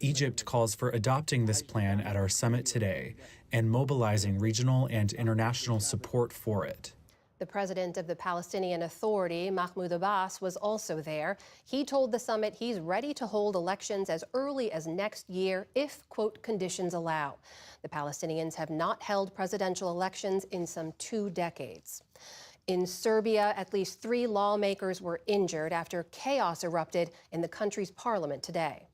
Egypt calls for adopting this plan at our summit today and mobilizing regional and international support for it. The president of the Palestinian Authority, Mahmoud Abbas, was also there. He told the summit he's ready to hold elections as early as next year if, quote, conditions allow. The Palestinians have not held presidential elections in some 2 decades. In Serbia, at least 3 lawmakers were injured after chaos erupted in the country's parliament today.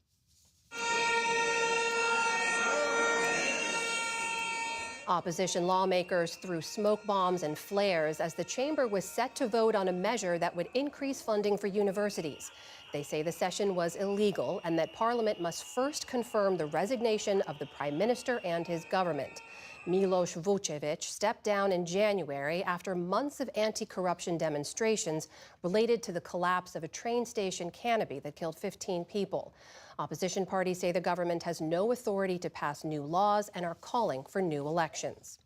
Opposition lawmakers threw smoke bombs and flares as the chamber was set to vote on a measure that would increase funding for universities. They say the session was illegal and that Parliament must first confirm the resignation of the Prime Minister and his government. Miloš Vučević stepped down in January after months of anti-corruption demonstrations related to the collapse of a train station canopy that killed 15 people. Opposition parties say the government has no authority to pass new laws and are calling for new elections.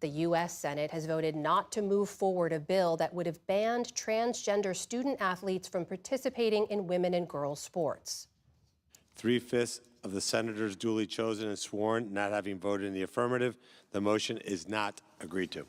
The U.S. Senate has voted not to move forward a bill that would have banned transgender student athletes from participating in women and girls sports. 3/5 of the senators duly chosen and sworn not having voted in the affirmative. The motion is not agreed to.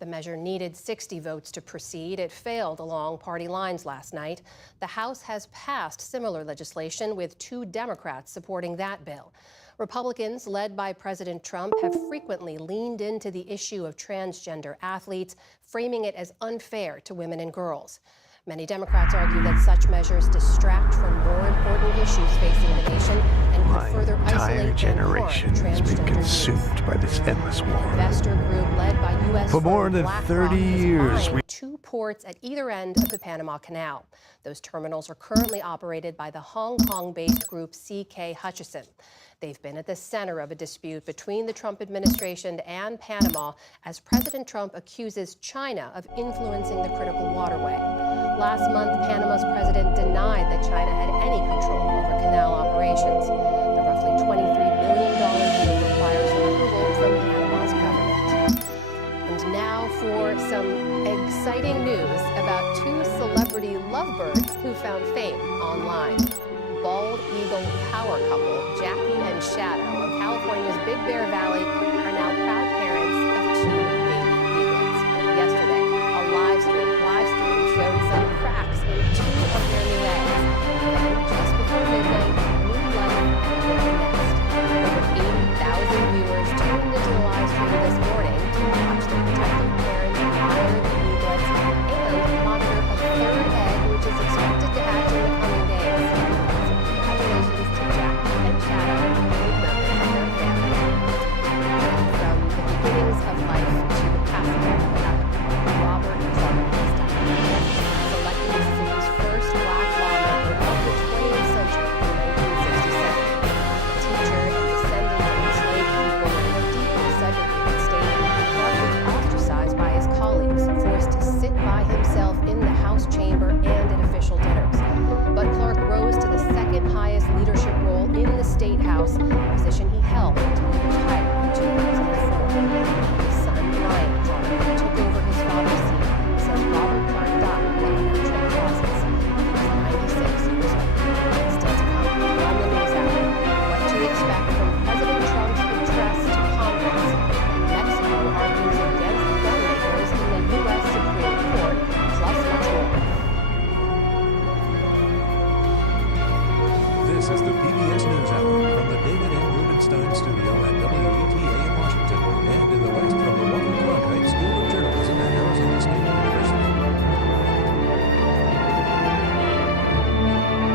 The measure needed 60 votes to proceed. It failed along party lines last night. The House has passed similar legislation with 2 Democrats supporting that bill. Republicans, led by President Trump, have frequently leaned into the issue of transgender athletes, framing it as unfair to women and girls. Many Democrats argue that such measures distract from more important issues facing the nation and could further isolate generation has been consumed by this endless war. Investor group led by U.S. For more than 30 years, 2 ports at either end of the Panama Canal. Those terminals are currently operated by the Hong Kong-based group C.K. Hutchison. They've been at the center of a dispute between the Trump administration and Panama as President Trump accuses China of influencing the critical waterway. Last month, Panama's president denied that China had any control over canal operations. The roughly $23 billion deal requires approval from Panama's government. And now for some exciting news about 2 celebrity lovebirds who found fame online. Bald eagle power couple Jackie and Shadow of California's Big Bear Valley are now proud parents of 2 baby eaglets. Yesterday, a live stream showed some cracks in 2 of their new eggs. Then, just before midnight, new life entered the nest. Over 80,000 viewers tuned into the live stream this morning to watch the protective parents monitor the eaglets and monitor a 3rd egg, which is expected to hatch in the coming days. Congratulations to Jackie and Shadow, great members of their family. And from the beginnings of life to the passing of another, Robert Clark has died. Selected the city's first black lawmaker of the 20th century in 1967. A teacher and descendant of enslaved people in a deeply segregated state, Clark was ostracized by his colleagues, forced to sit by himself in the House chamber and at official dinners. But Clark rose to the 2nd highest leadership role in the State House, a position he held until he retired in 2004. His son, Brian Clark, who took over his father's seat, says Robert Clark died of natural causes. He was 96 years old. Still to come on the news hour, what to expect from President Trump's address to Congress. Mexico argues against gun makers in the U.S. Supreme Court, plus much more. This is the PBS NewsHour from the David M. Rubenstein Studio at WETA in Washington and in the West from the Walter Cronkite School of Journalism at Arizona State University.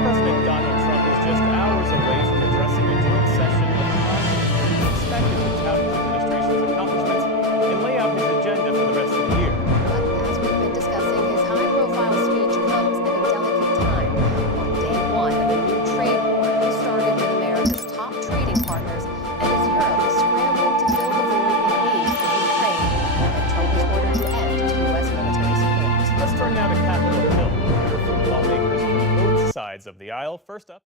President Donald Trump is just hours away from addressing a joint session of Congress. He's expected to tout his administration's accomplishments and lay out his agenda for the rest of the year. But as we've been discussing, his high-profile speech comes at a delicate time. On day 1 of a new trade war, he started with America's top trading partners, and as Europe is scrambling to fill the void in aid for Ukraine, and Trump has ordered an end to U.S. military support. Let's turn now to Capitol Hill. We'll hear from lawmakers from both sides of the aisle. First up.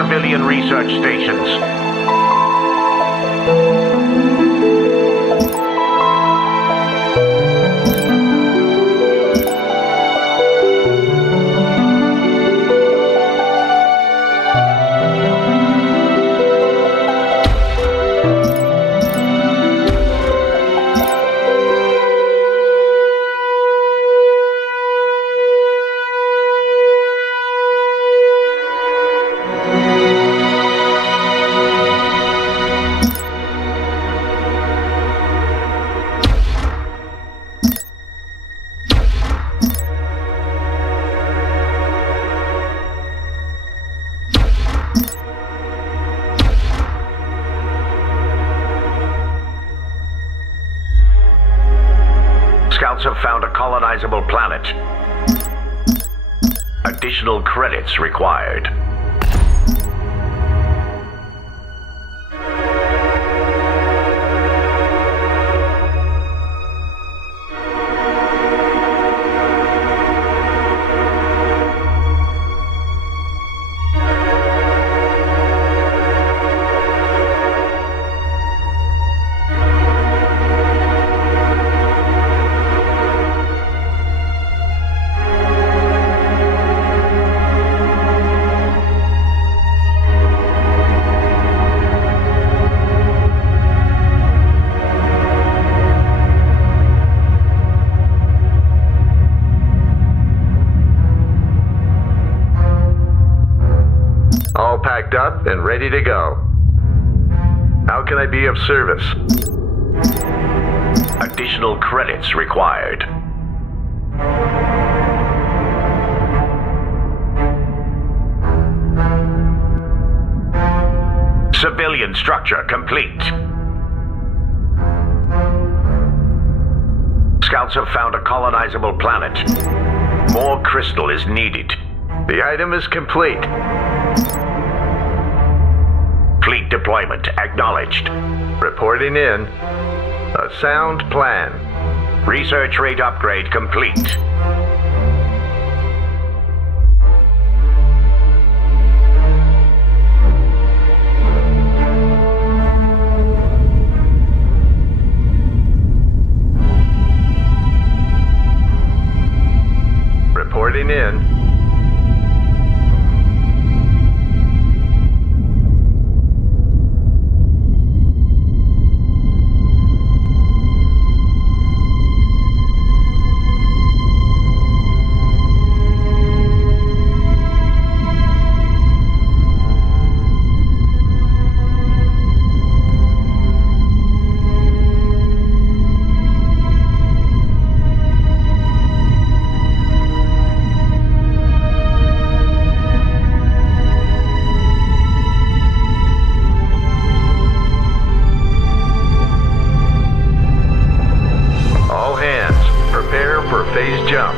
civilian research stations. Scouts have found a colonizable planet. Additional credits required. All packed up and ready to go. How can I be of service? Additional credits required. Civilian structure complete. Scouts have found a colonizable planet. More crystal is needed. The item is complete. Fleet deployment acknowledged. Reporting in. A sound plan. Research rate upgrade complete. Reporting in. Phase jump.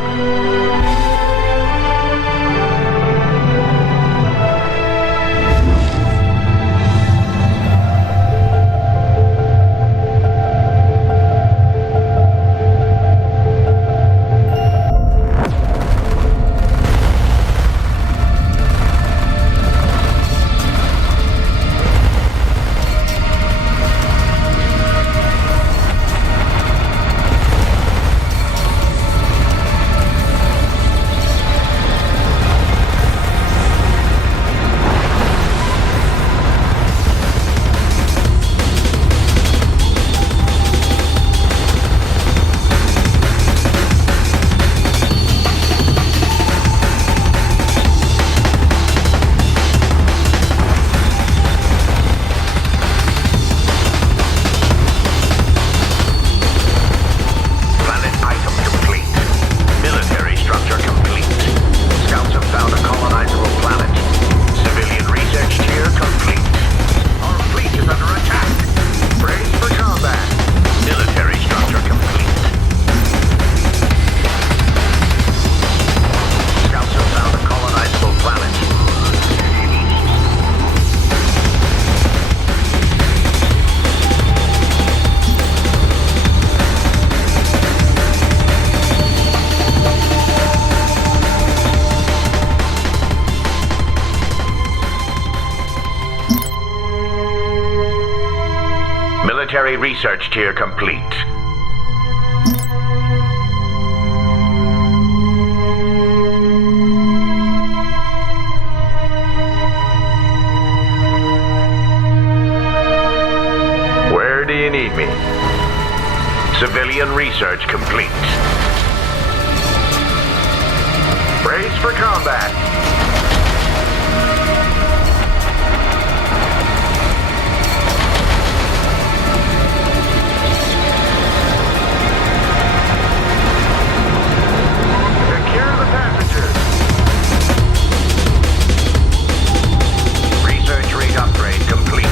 Gateway research tier complete. Where do you need me? Civilian research complete. Brace for combat. Secure the passengers. Research rate upgrade complete.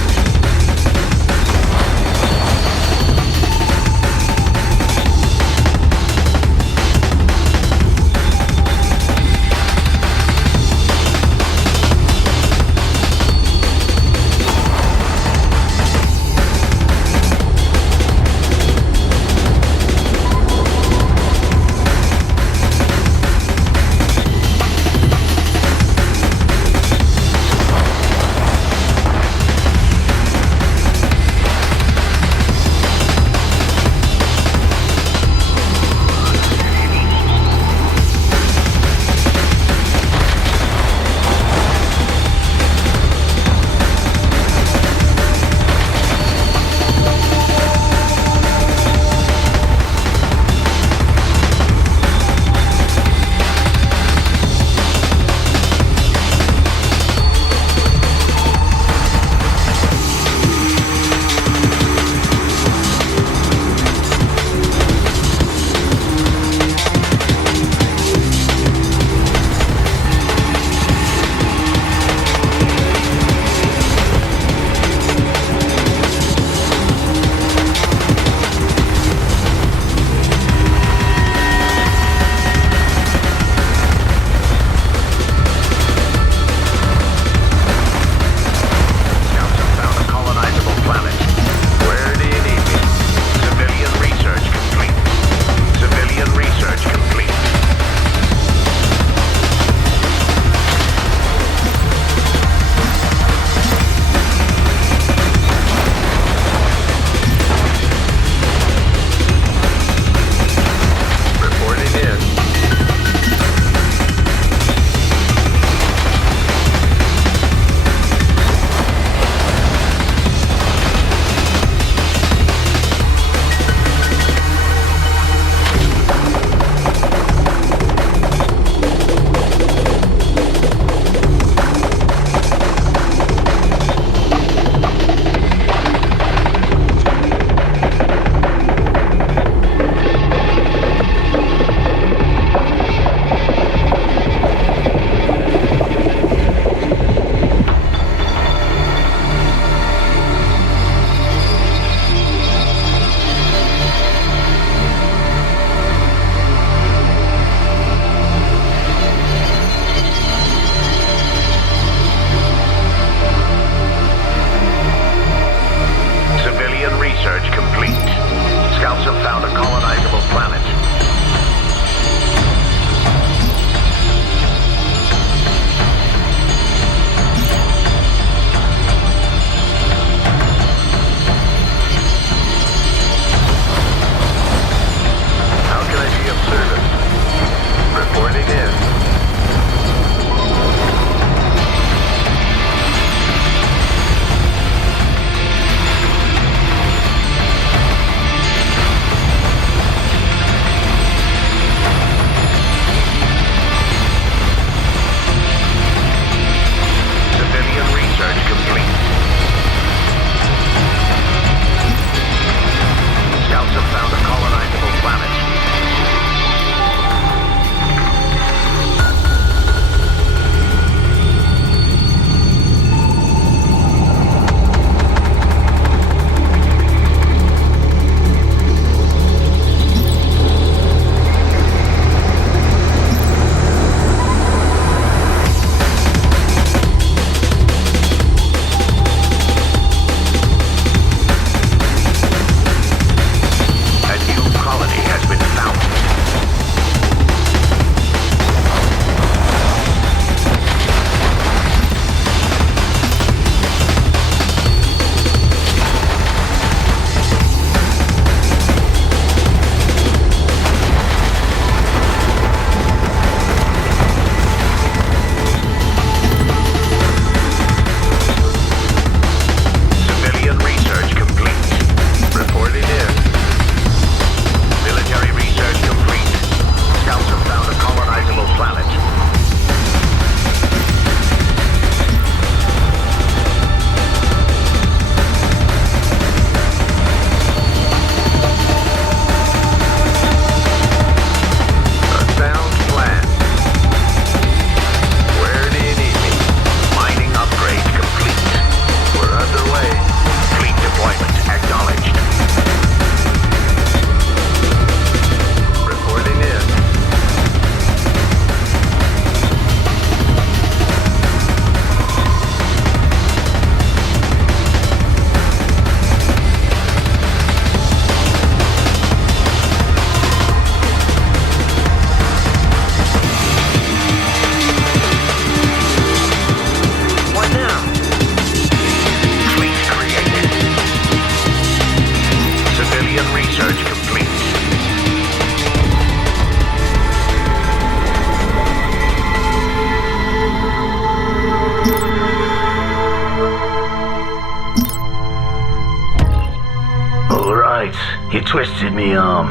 You twisted me arm.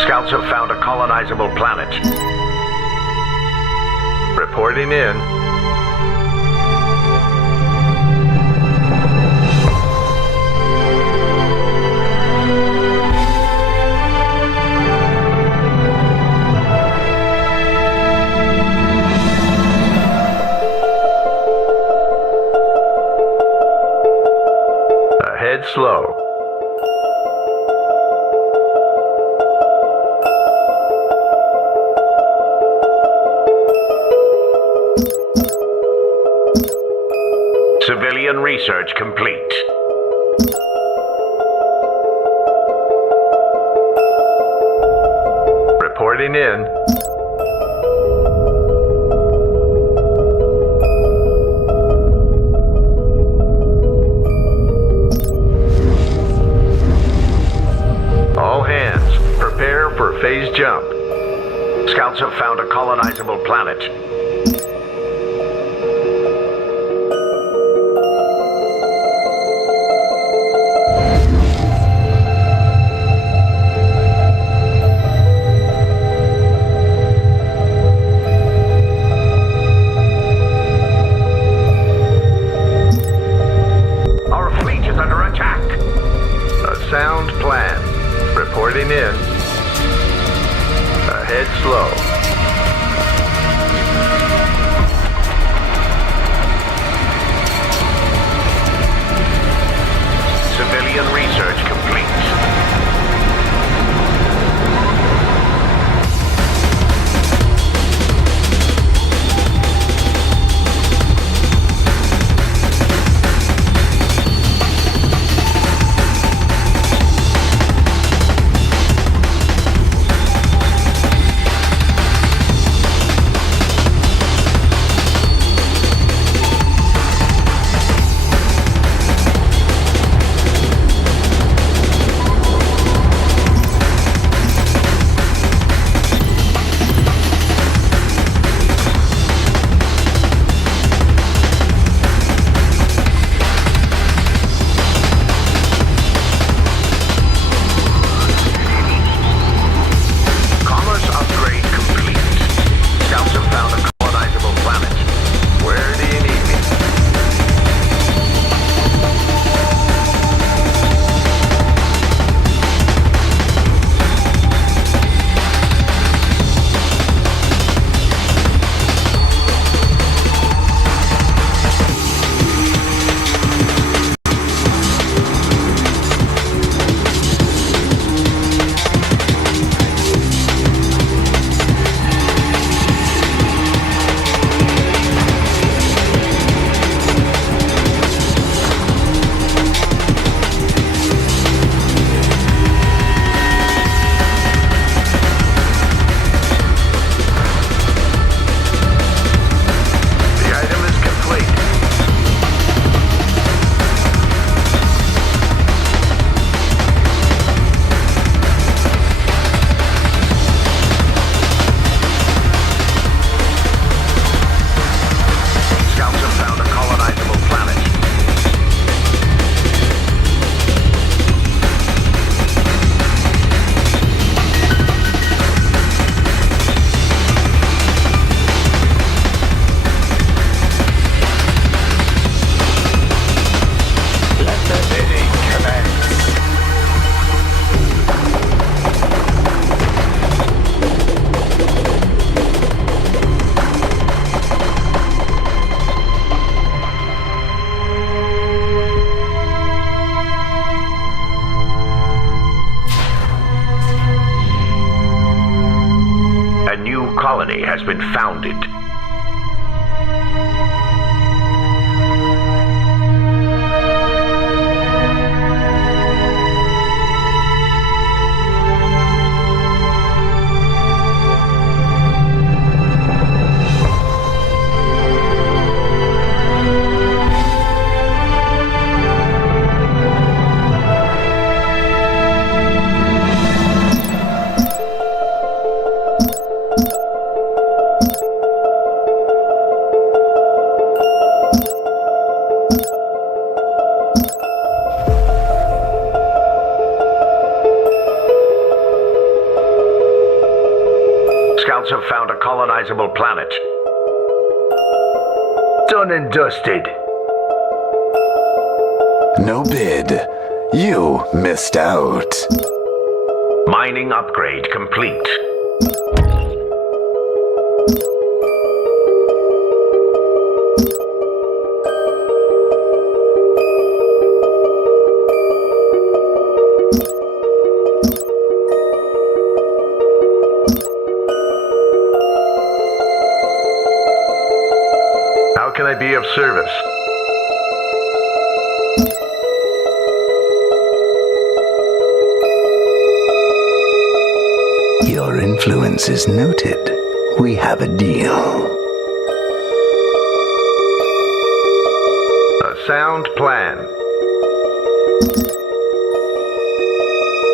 Scouts have found a colonizable planet. Reporting in. Ahead slow. Civilian research complete. Reporting in. All hands, prepare for phase jump. Scouts have found a colonizable planet. Sound plan. Reporting in. Ahead slow. Civilian research complete. Colony has been founded. colonizable planet. Done and dusted. No bid. You missed out. Mining upgrade complete. How can I be of service? Your influence is noted. We have a deal. A sound plan.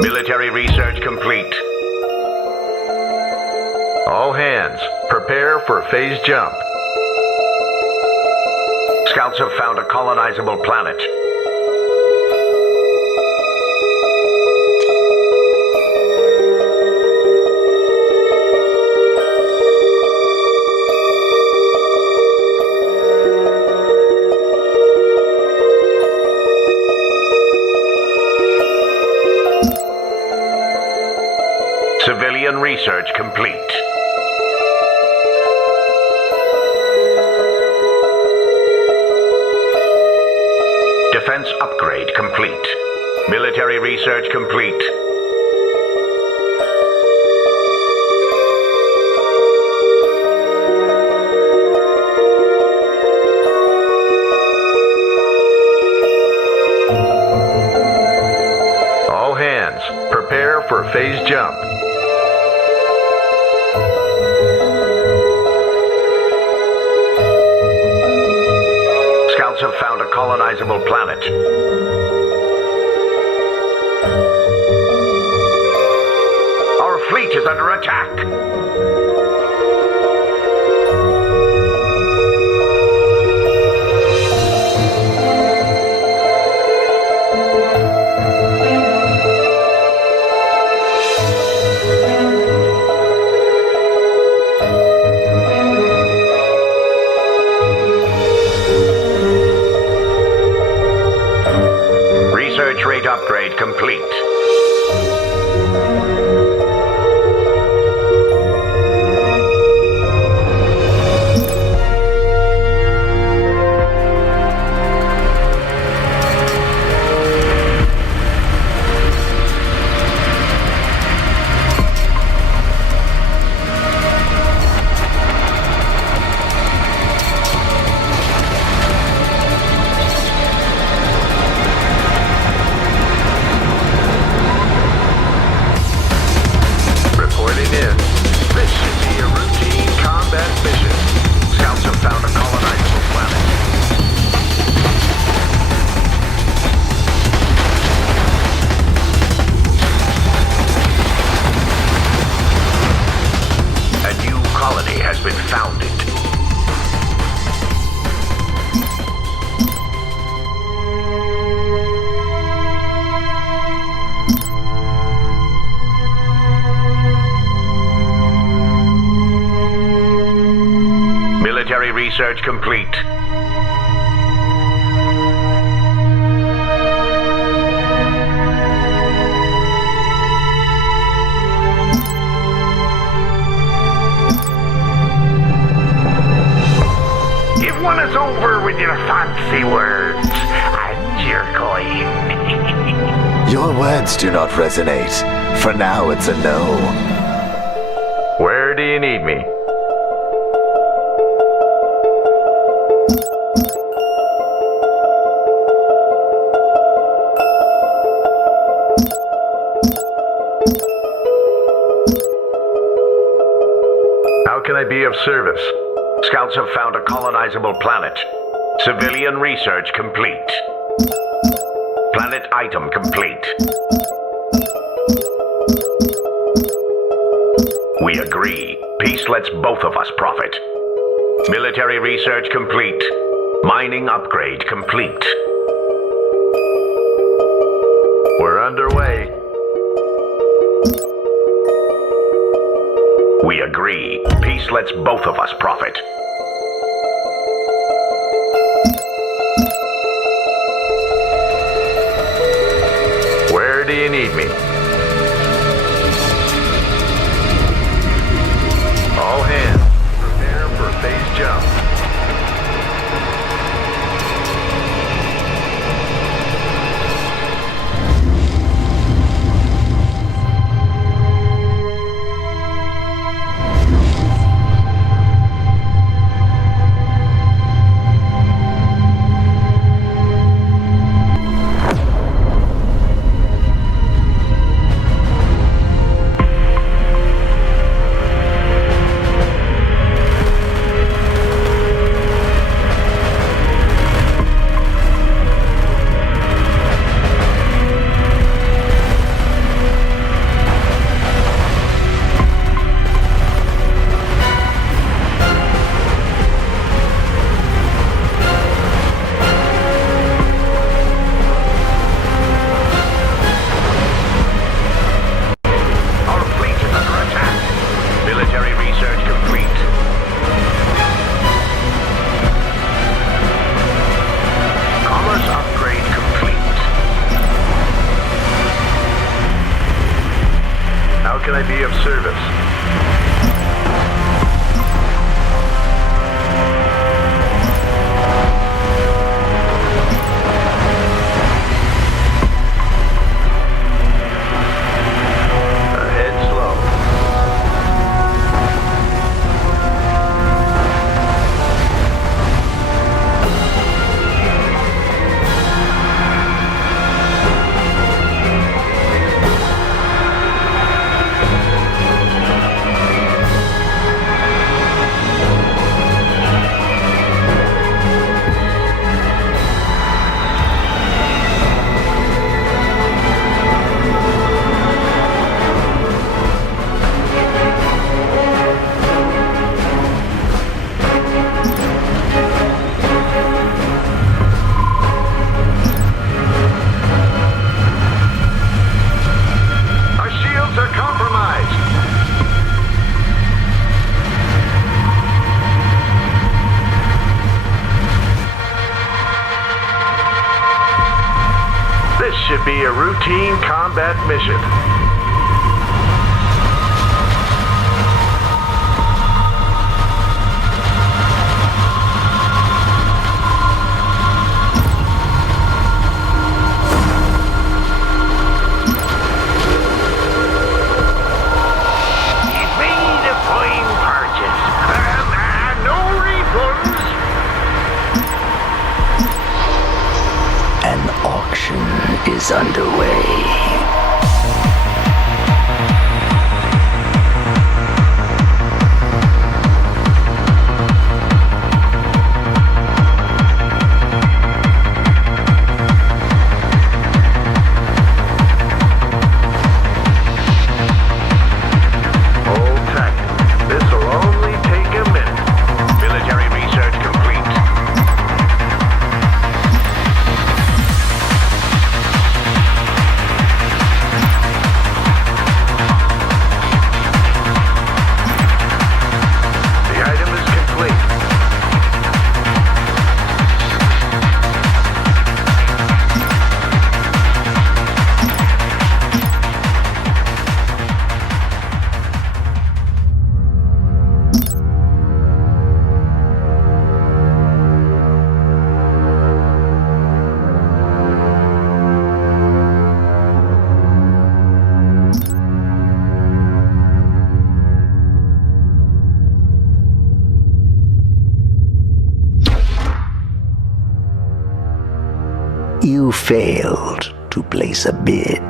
Military research complete. All hands, prepare for phase jump. Scouts have found a colonizable planet. Civilian research complete. Defense upgrade complete. Military research complete. All hands, prepare for phase jump. Scouts have found a colonizable planet. Our fleet is under attack. Research rate upgrade complete. Military research complete. You've won us over with your fancy words and your coin. Your words do not resonate. For now, it's a no. Where do you need me? How can I be of service? Scouts have found a colonizable planet. Civilian research complete. Planet item complete. We agree. Peace lets both of us profit. Military research complete. Mining upgrade complete. We're underway. We agree. Peace lets both of us profit. Where do you need me? All hands, prepare for phase jump. Can I be of service? Head slow. Should be a routine combat mission. You've made a fine purchase. No refunds. An auction is underway. Hold tight. This'll only take a minute. Military research complete. You failed to place a bid.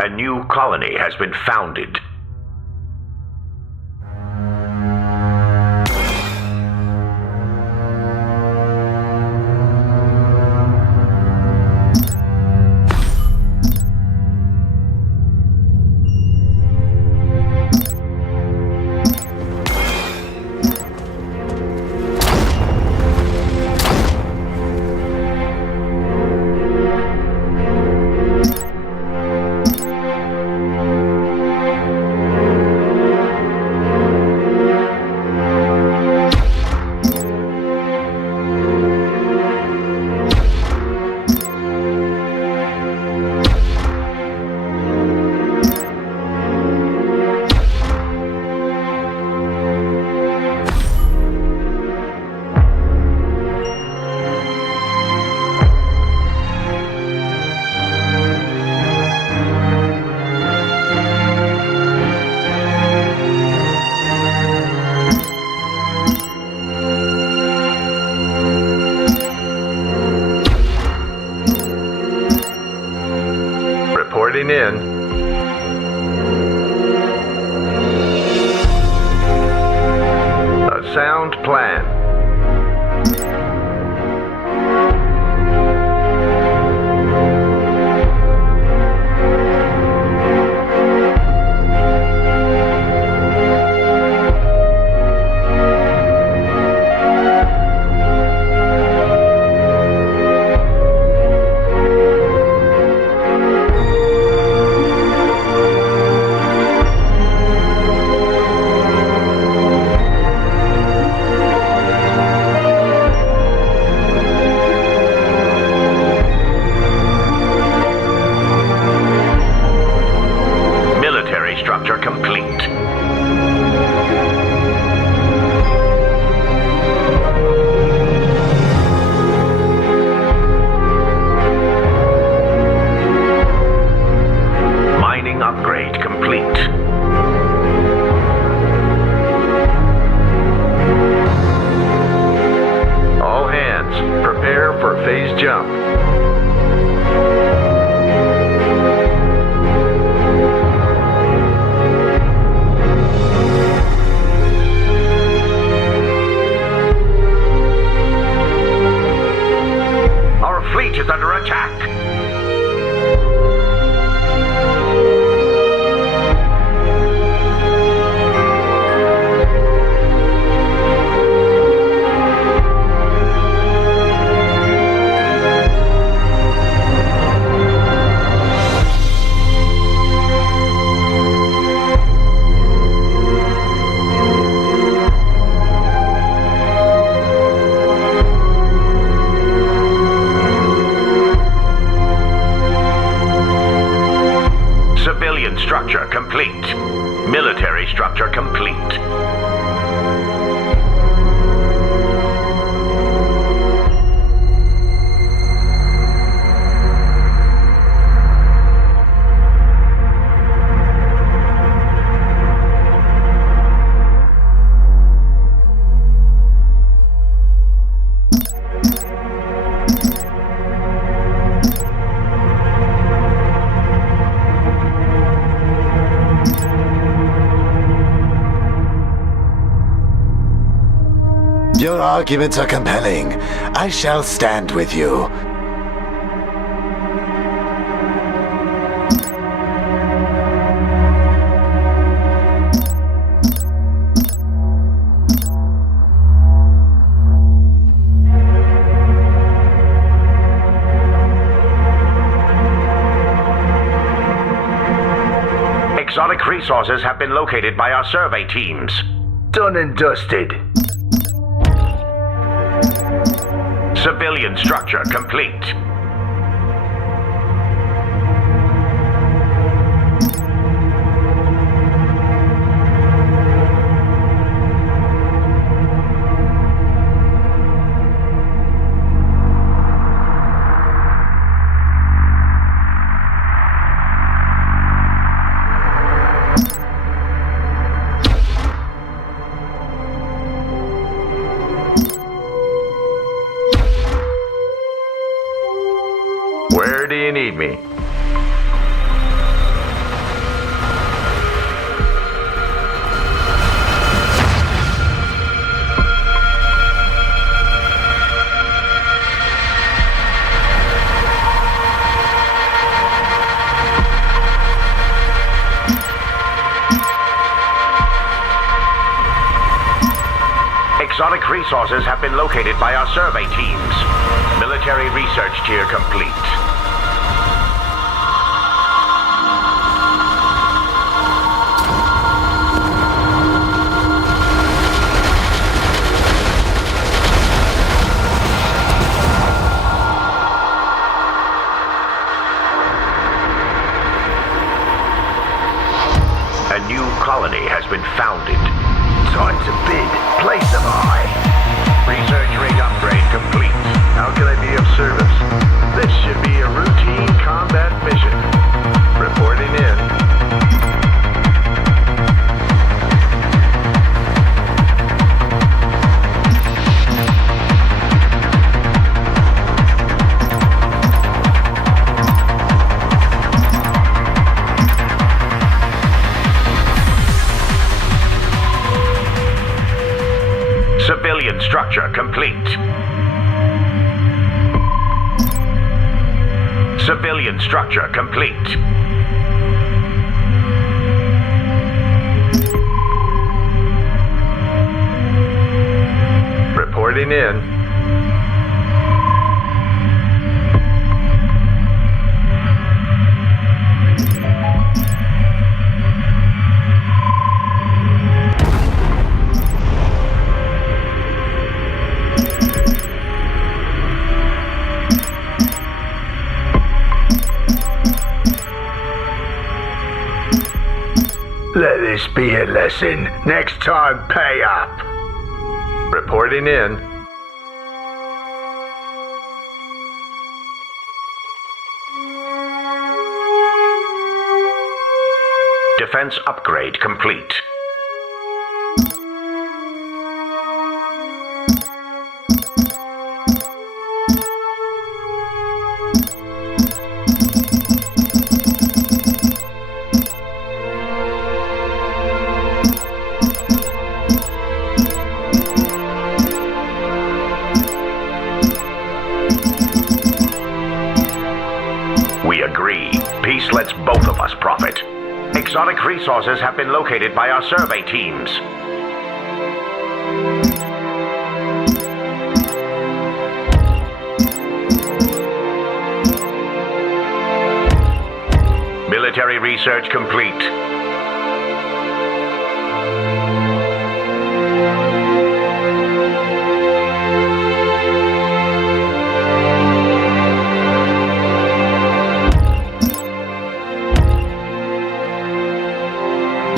A new colony has been founded. sound plan. Structure complete. Mining upgrade complete. All hands, prepare for phase jump. Fleet is under attack. Structure complete. Military structure complete. Your arguments are compelling. I shall stand with you. Exotic resources have been located by our survey teams. Done and dusted. Civilian structure complete. Where do you need me? Exotic resources have been located by our survey teams. Military research tier complete. A new colony has been founded. Time to bid. Place them high. Research rig upgrade complete. How can I be of service? This should be a routine combat mission. Reporting in. Civilian structure complete. Civilian structure complete. Reporting in. Let this be a lesson. Next time, pay up. Reporting in. Defense upgrade complete. We agree. Peace lets both of us profit. Exotic resources have been located by our survey teams. Military research complete.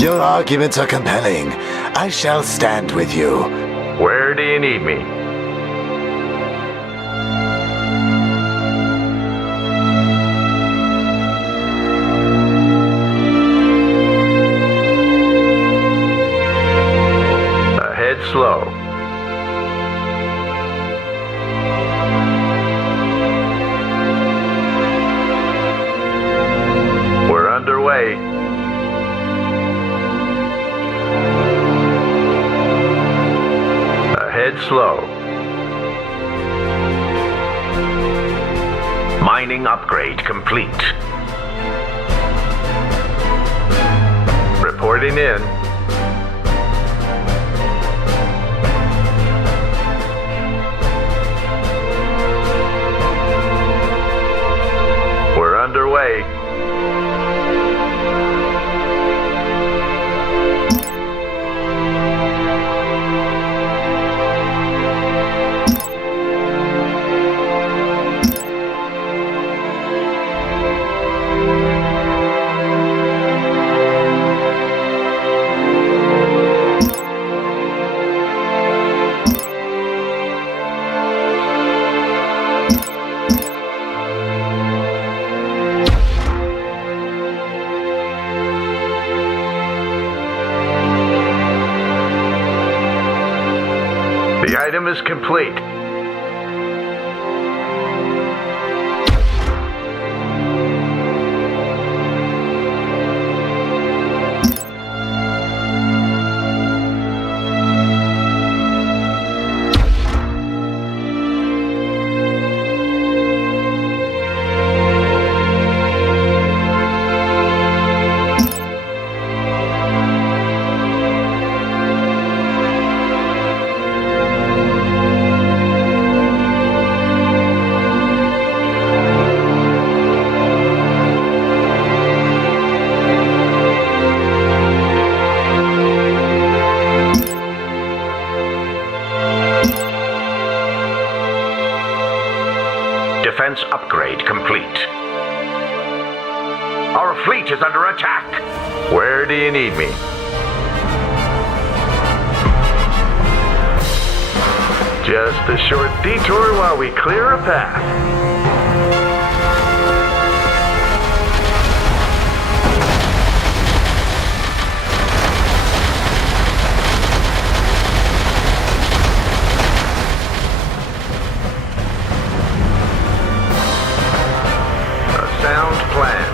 Your arguments are compelling. I shall stand with you. Where do you need me? Ahead slow. We're underway. Ahead slow. Mining upgrade complete. Reporting in. We're underway. The item is complete. Defense upgrade complete. Our fleet is under attack. Where do you need me? Just a short detour while we clear a path. Sound plan.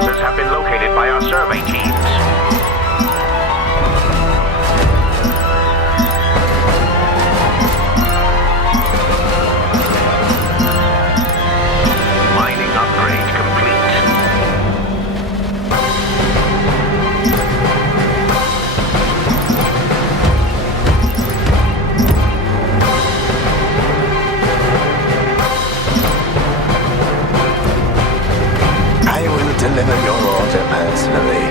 sources have been located by our survey teams. Mining upgrade complete. I will deliver your order personally.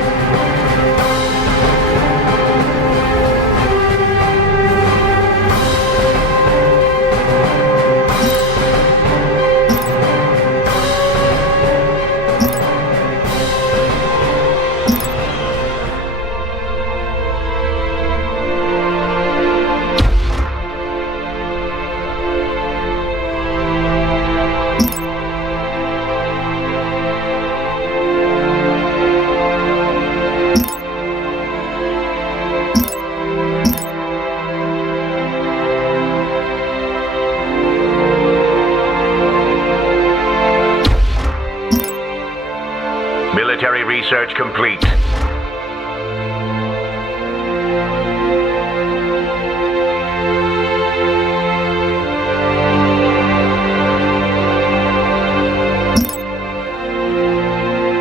Military research complete.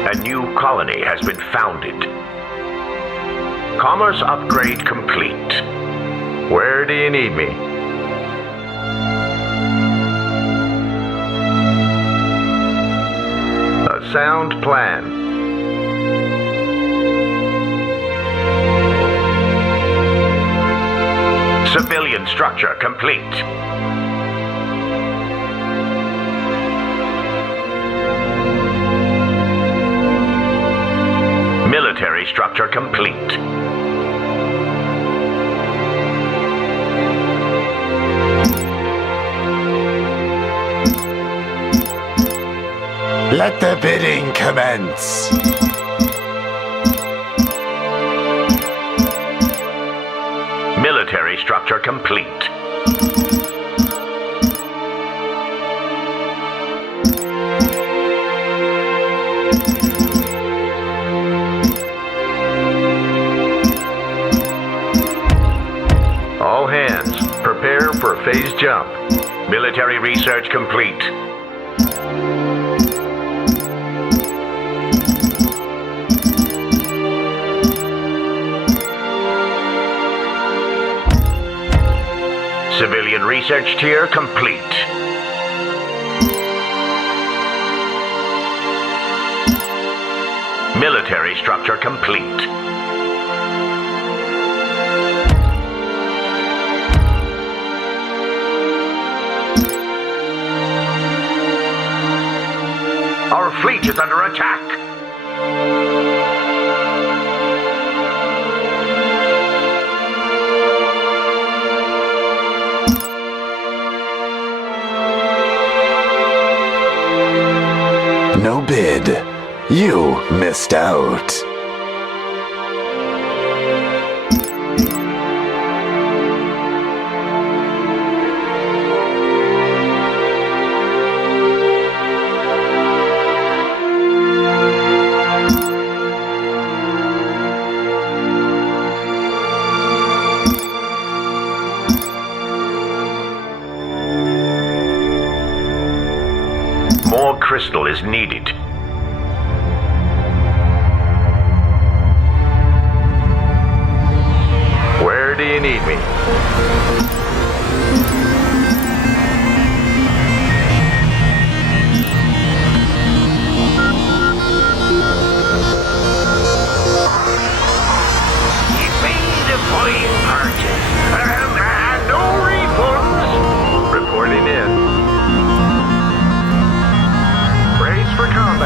A new colony has been founded. Commerce upgrade complete. Where do you need me? A sound plan. Civilian structure complete. Military structure complete. Let the bidding commence. Military structure complete. All hands, prepare for phase jump. Military research complete. Civilian research tier complete. Military structure complete. Our fleet is under attack. No bid. You missed out. More crystal is needed. Where do you need me? You made a fine purchase. No refunds. Reporting in. Brace for combat.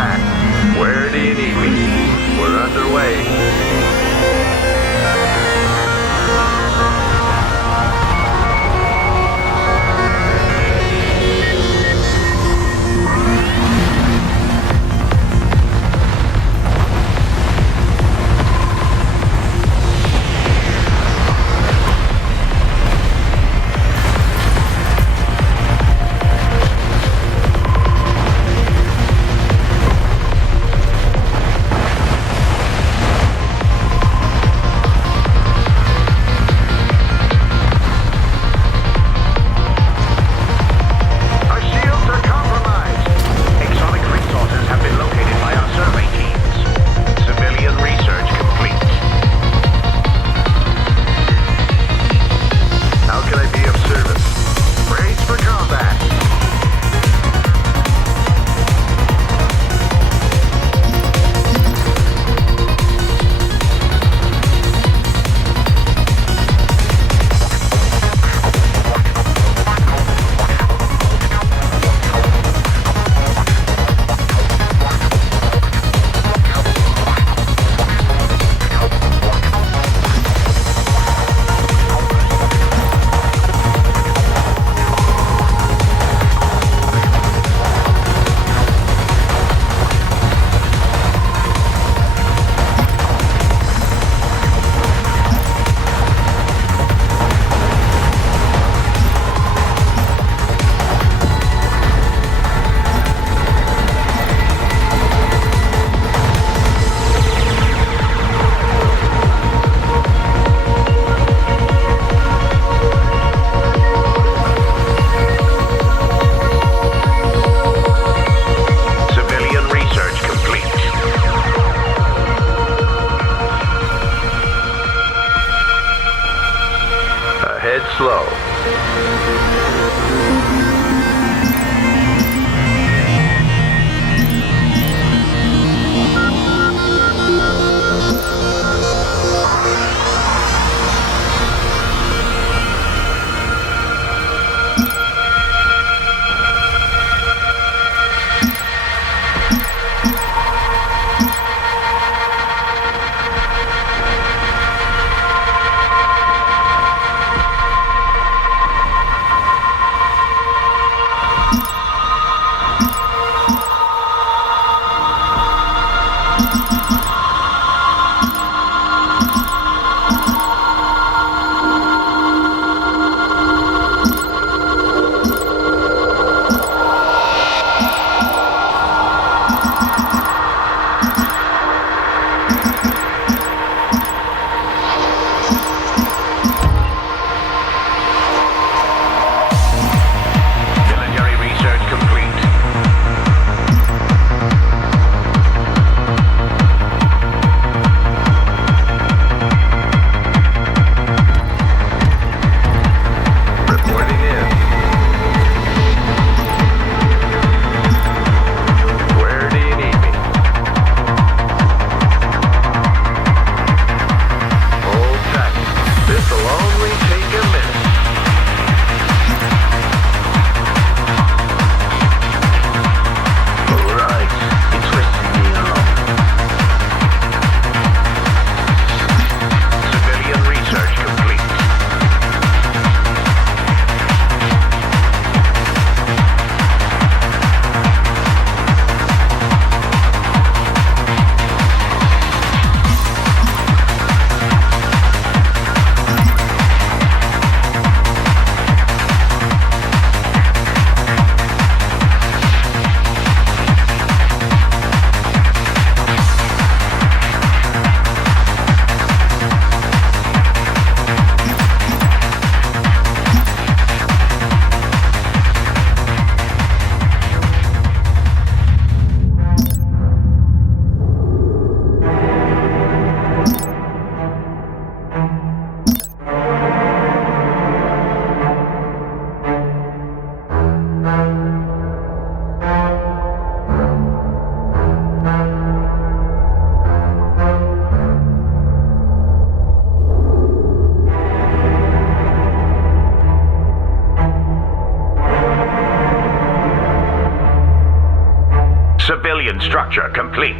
structure complete.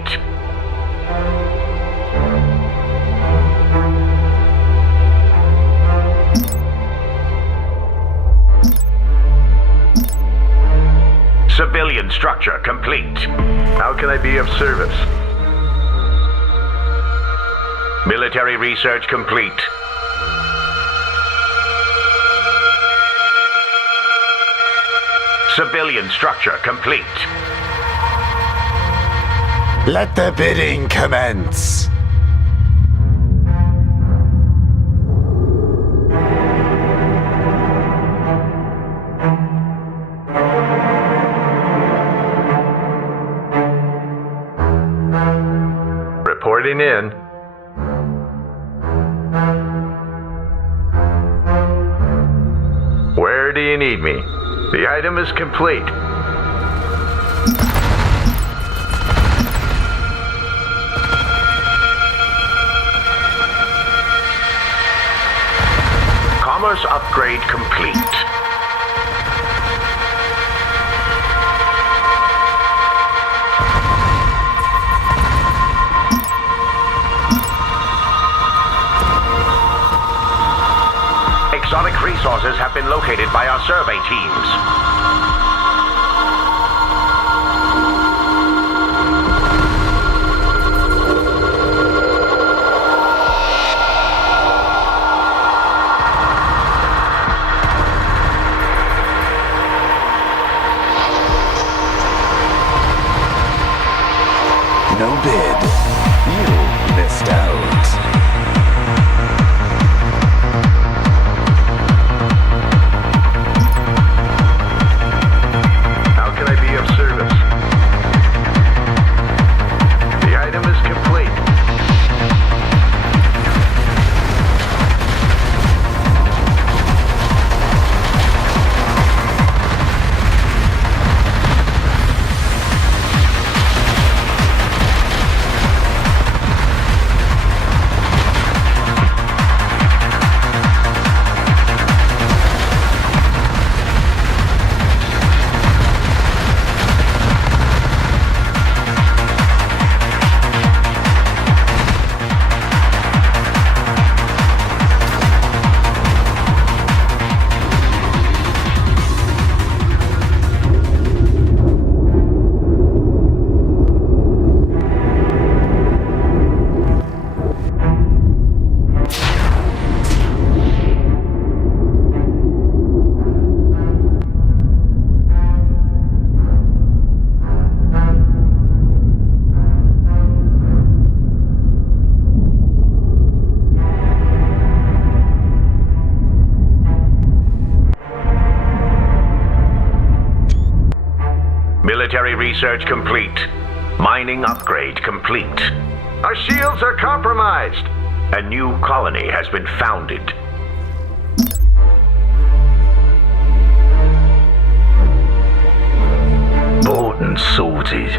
Civilian structure complete. How can I be of service? Military research complete. Civilian structure complete. Let the bidding commence. Reporting in. Where do you need me? The item is complete. Commerce upgrade complete. Exotic resources have been located by our survey teams. No bid. You missed out. How can I be of service? The item is complete. Military research complete. Mining upgrade complete. Our shields are compromised. A new colony has been founded. Bought and sorted.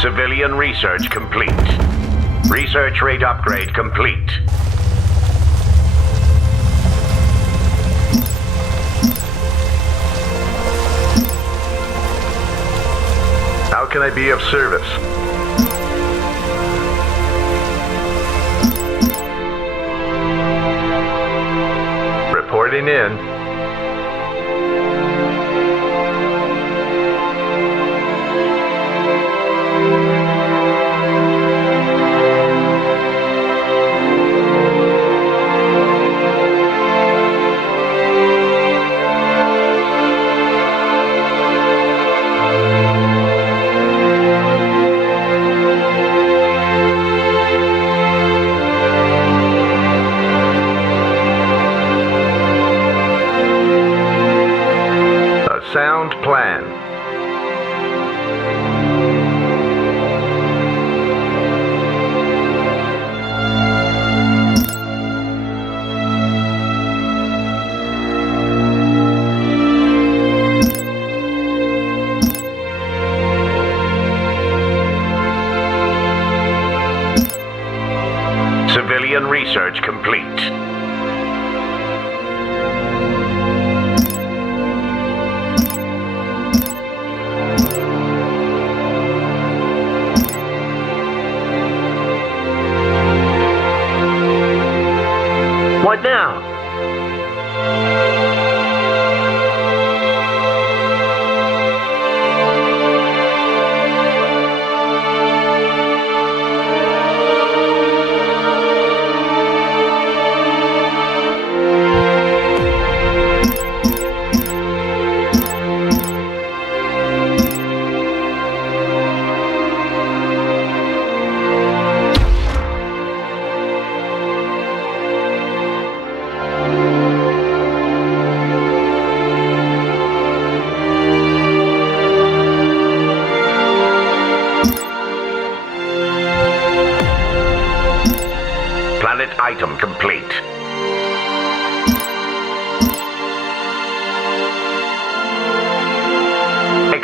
Civilian research complete. Research rate upgrade complete. How can I be of service? Reporting in. Sound plan. Civilian research complete.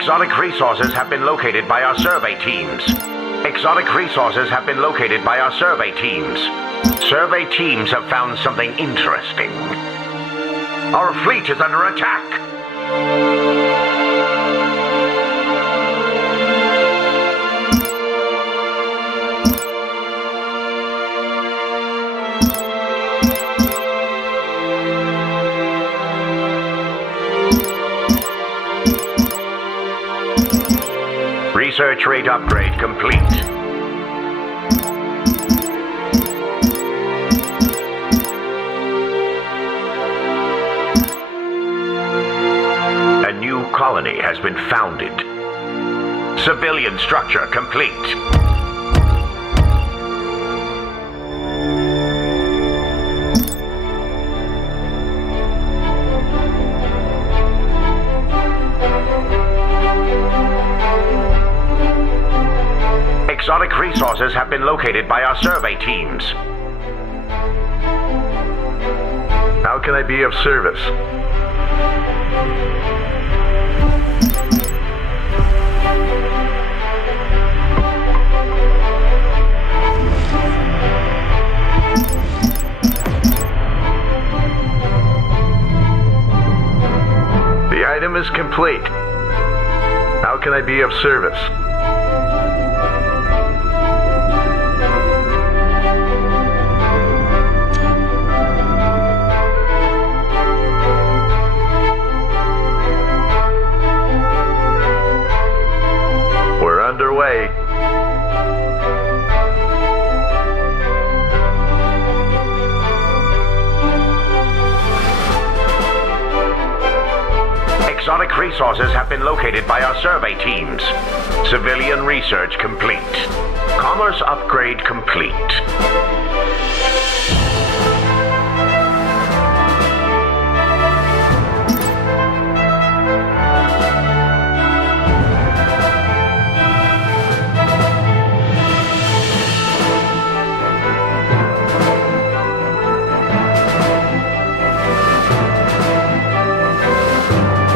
Exotic resources have been located by our survey teams. Exotic resources have been located by our survey teams. Survey teams have found something interesting. Our fleet is under attack. Research rate upgrade complete. A new colony has been founded. Civilian structure complete. Exotic resources have been located by our survey teams. How can I be of service? The item is complete. How can I be of service? Underway. Exotic resources have been located by our survey teams. Civilian research complete. Commerce upgrade complete.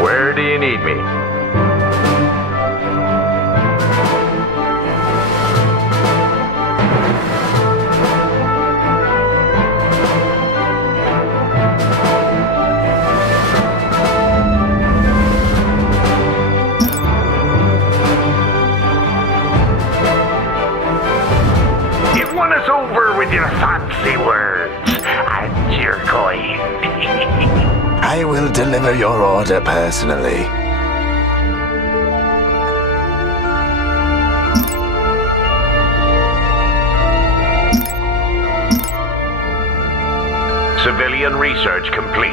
Where do you need me? You won us over with your fancy words, and your coin. I will deliver your order personally. Civilian research complete.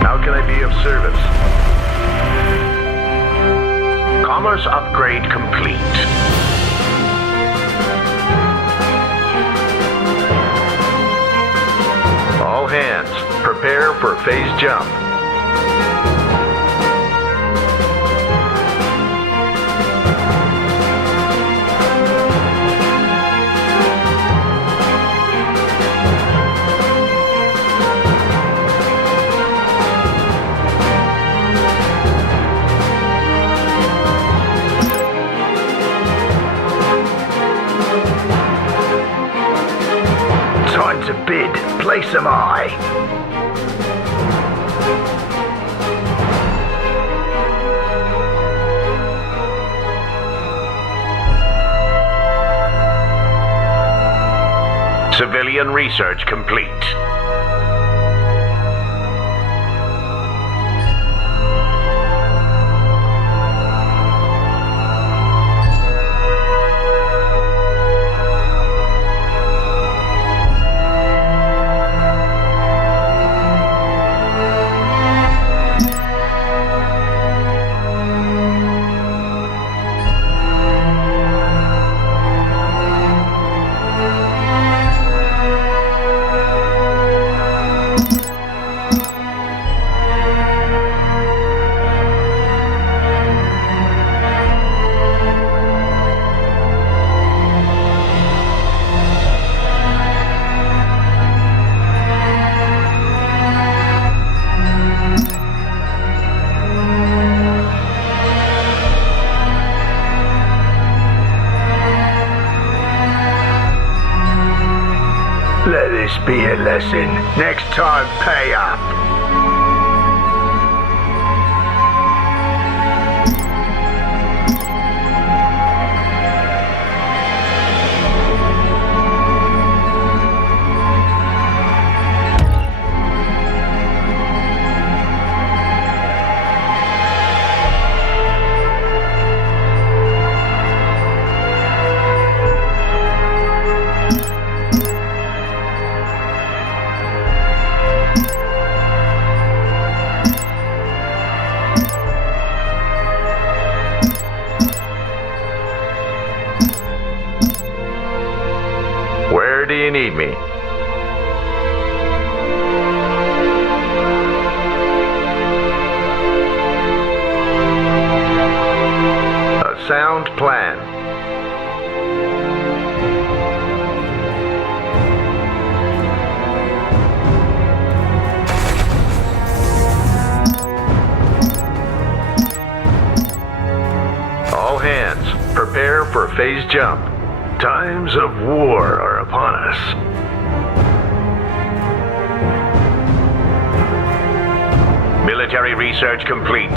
How can I be of service? Commerce upgrade complete. All hands, prepare for phase jump. Time to bid. Place am I. Civilian research complete. Let this be a lesson. Next time, pay up. Where do you need me? A sound plan. All hands, prepare for phase jump. Times of war are upon us. Military research complete.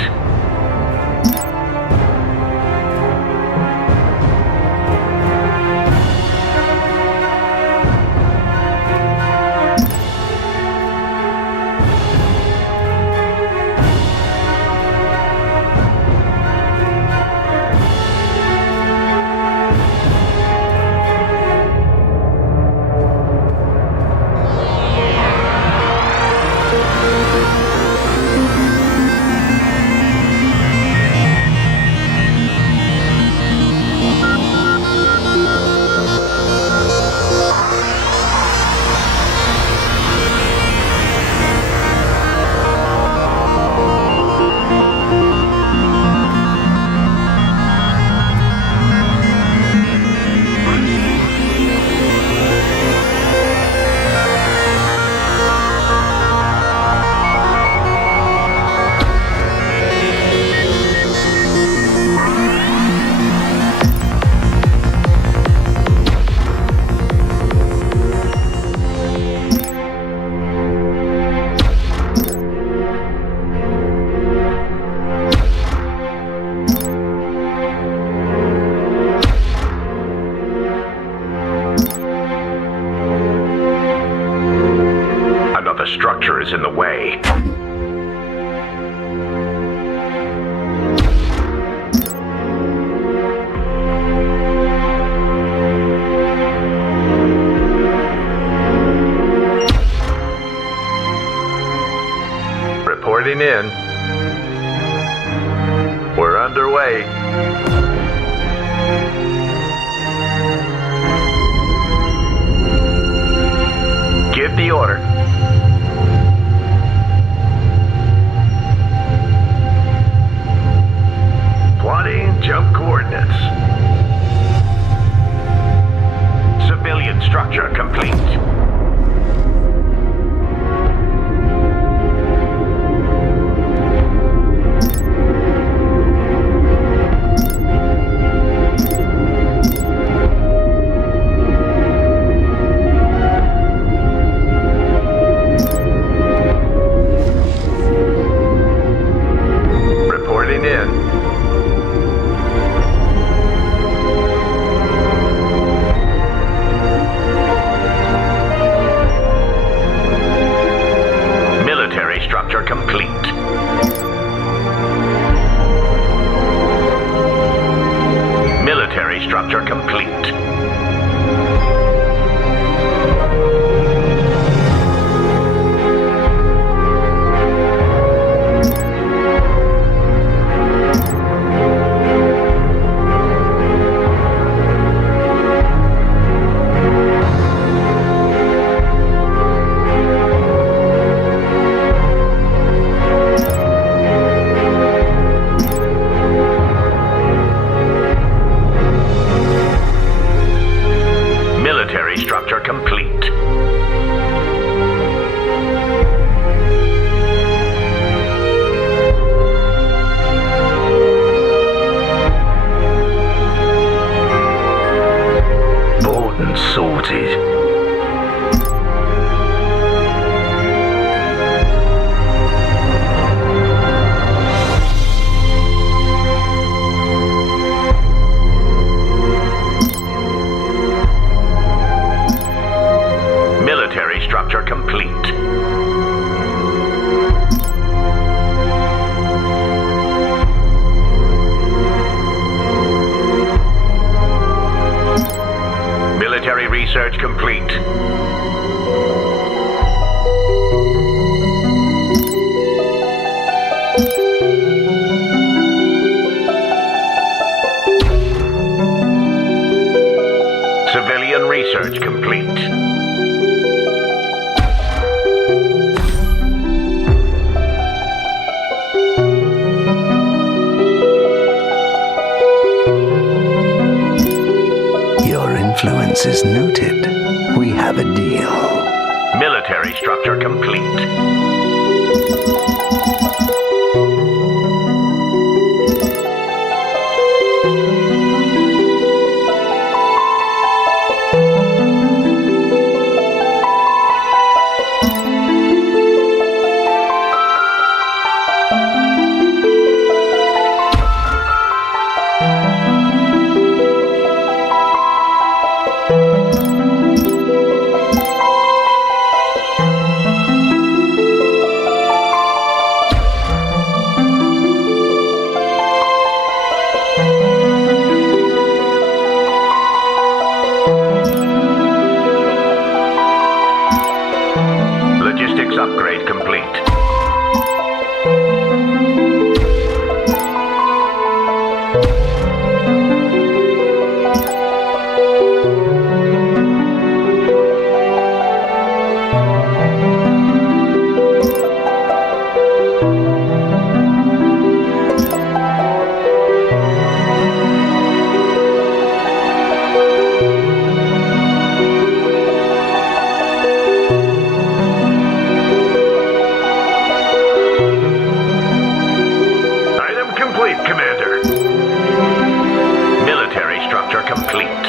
Another structure is in the way. Reporting in. We're underway. Give the order. Plotting jump coordinates. Civilian structure complete. Reporting in. Military structure complete. Military structure complete. Military structure complete. Bought and sorted. research complete. Civilian research complete. Your influence is noted. We have a deal. Military structure complete. Logistics upgrade complete. Commander. Military structure complete.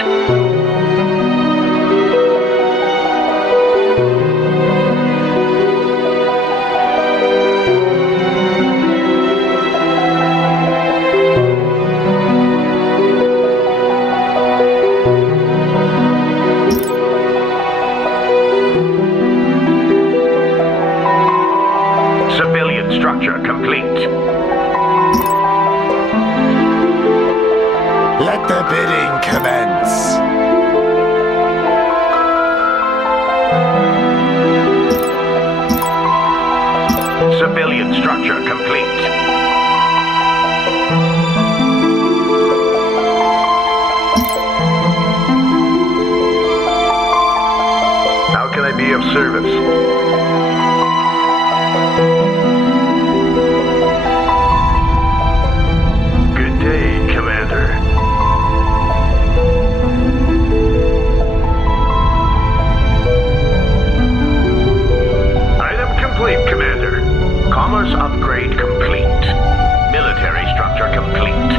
Civilian structure complete. Let the bidding commence. Civilian structure complete. How can I be of service? Good day, Commander. Complete, Commander. Commerce upgrade complete. Military structure complete.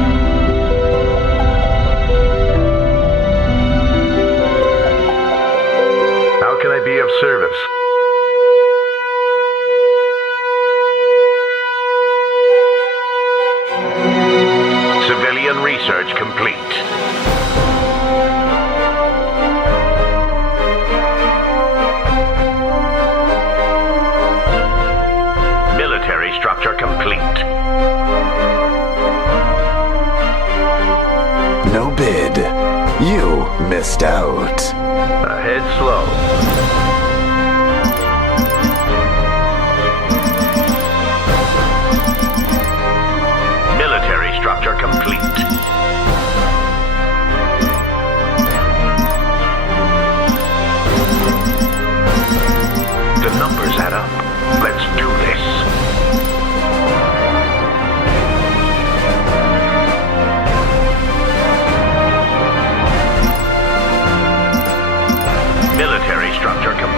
How can I be of service? Civilian research complete. Structure complete. No bid. You missed out. Ahead slow. Military structure complete. The numbers add up. Let's do this. Military structure complete.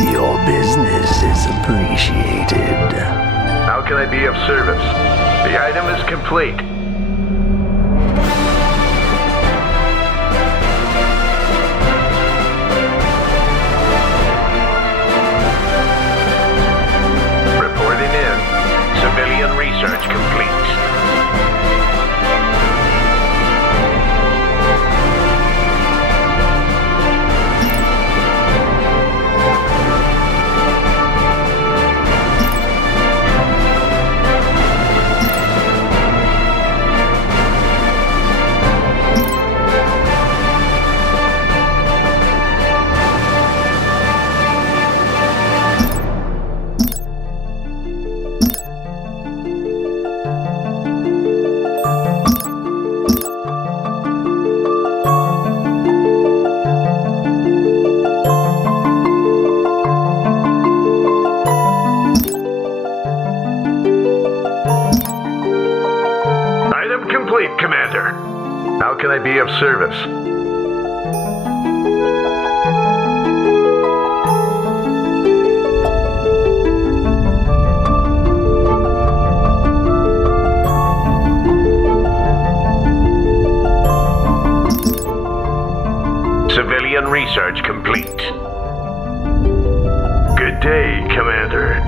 Your business is appreciated. How can I be of service? The item is complete. Reporting in. Civilian research complete. Item complete, Commander. How can I be of service? Civilian research complete. Good day, Commander.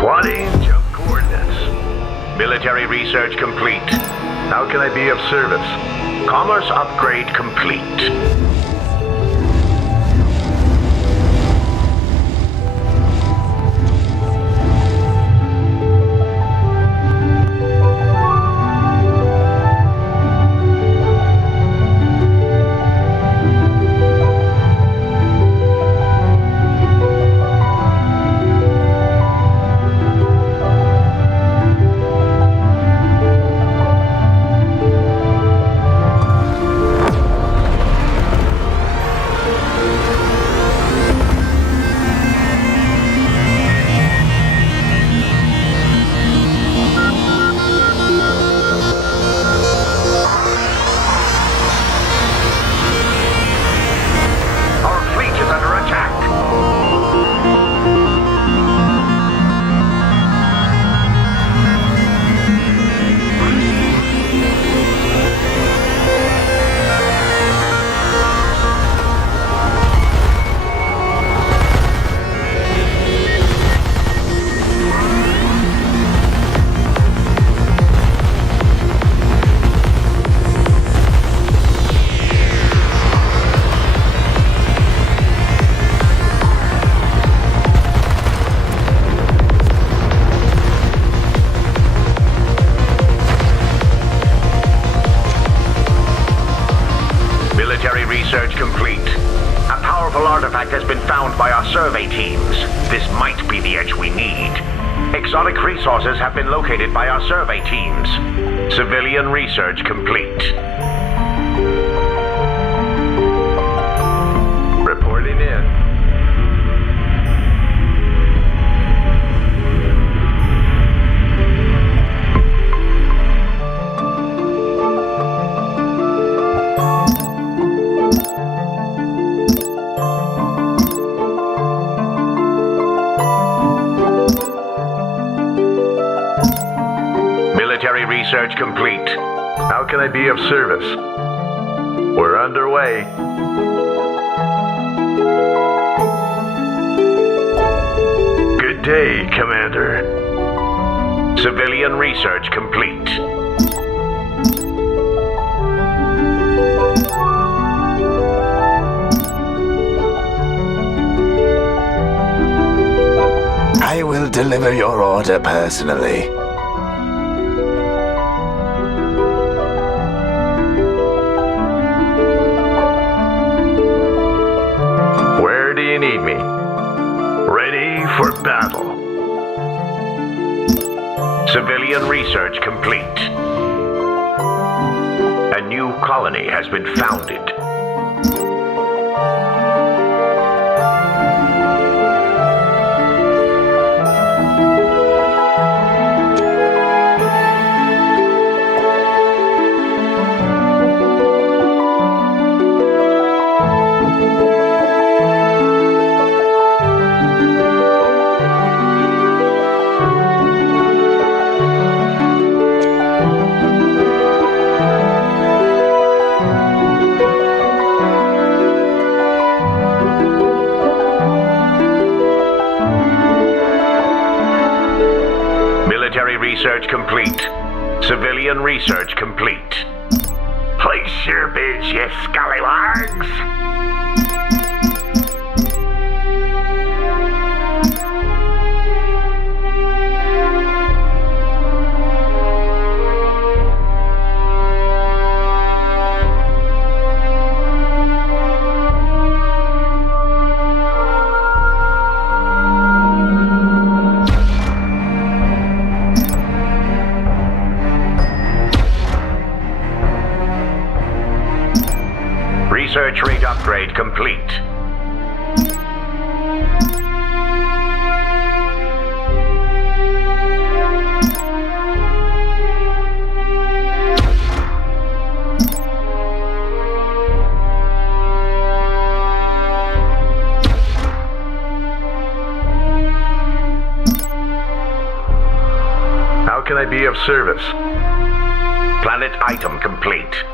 Plotting jump coordinates. Military research complete. How can I be of service? Commerce upgrade complete. Research complete. A powerful artifact has been found by our survey teams. This might be the edge we need. Exotic resources have been located by our survey teams. Civilian research complete. Reporting in. Military research complete. How can I be of service? We're underway. Good day, Commander. Civilian research complete. I will deliver your order personally. Where do you need me? Ready for battle. Civilian research complete. A new colony has been founded. research complete. Civilian research complete. Place your bids, you scallywags. Research rate upgrade complete. How can I be of service? Planet item complete.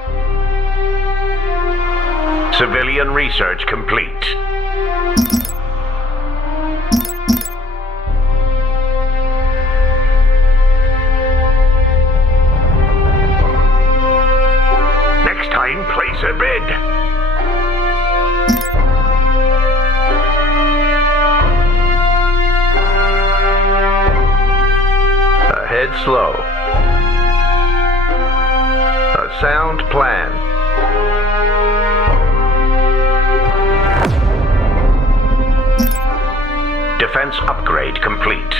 Civilian research complete. Next time, place a bid. Ahead slow. A sound plan. Defense upgrade complete.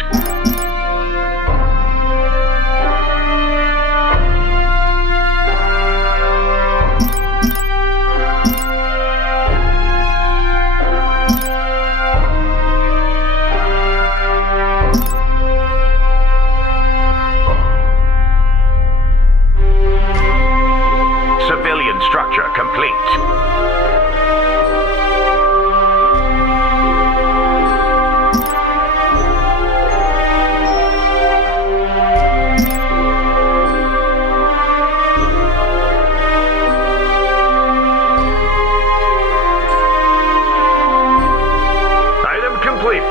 Civilian structure complete.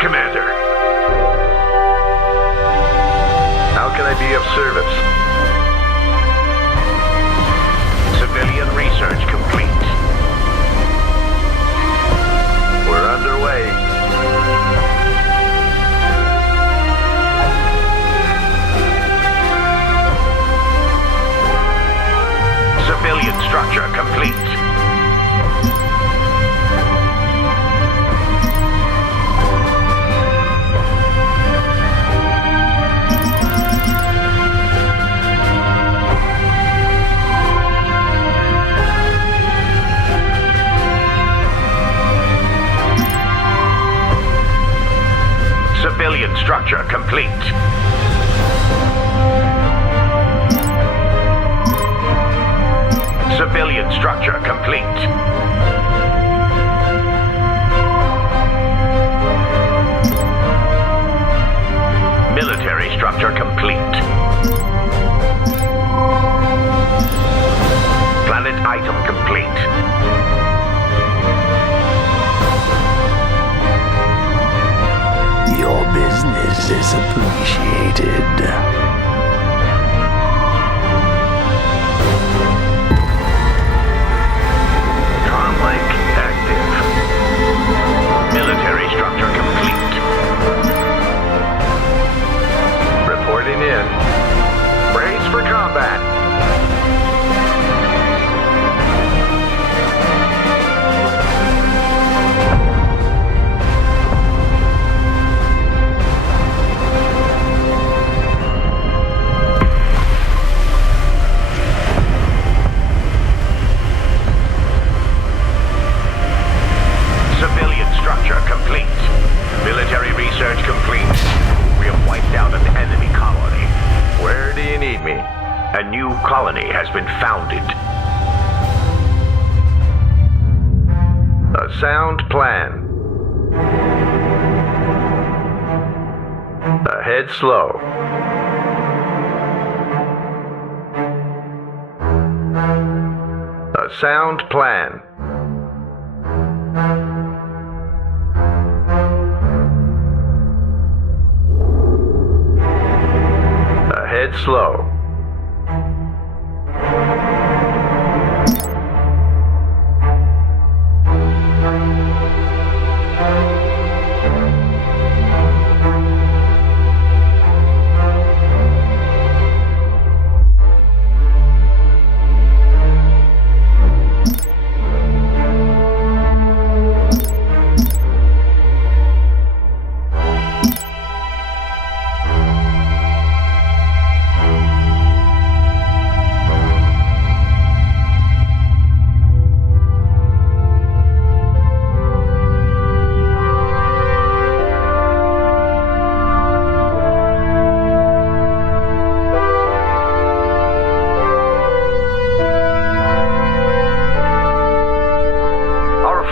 Commander. How can I be of service? Civilian research complete. We're underway. Civilian structure complete. Civilian structure complete. Civilian structure complete. Military structure complete. Planet item complete. Your business is appreciated. Tron-like active. Military structure complete. Reporting in. Brace for combat. Civilian structure complete. Military research complete. We have wiped out an enemy colony. Where do you need me? A new colony has been founded. A sound plan. Ahead slow. A sound plan. Dead slow.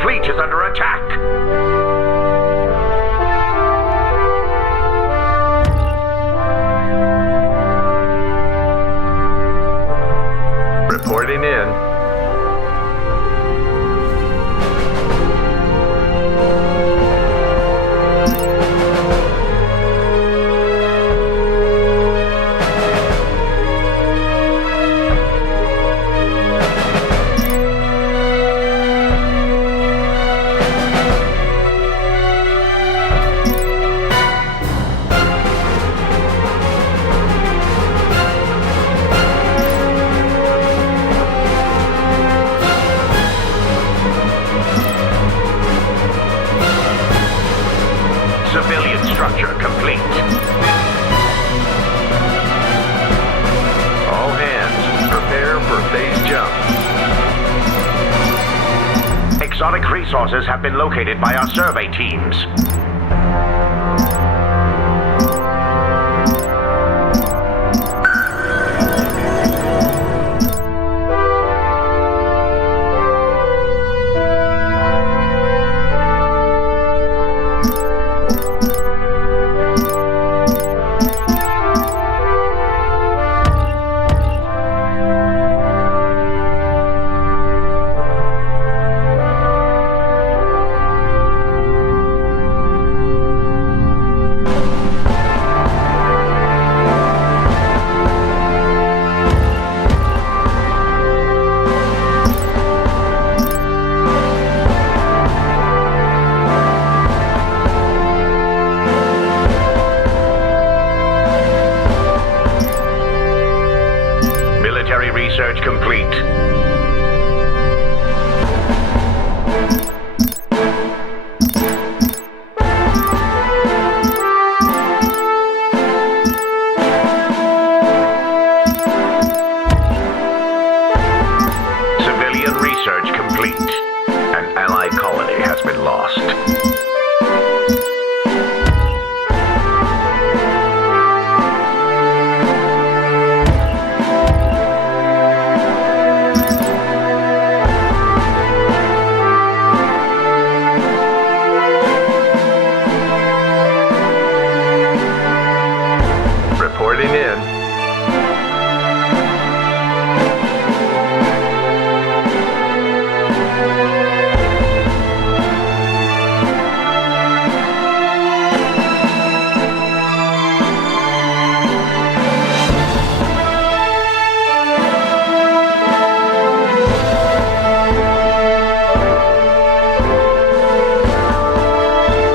Fleet is under attack. Reporting in. Civilian structure complete. All hands, prepare for phase jump. Exotic resources have been located by our survey teams. Research complete. Civilian research complete. An Allied colony has been lost. Reporting in.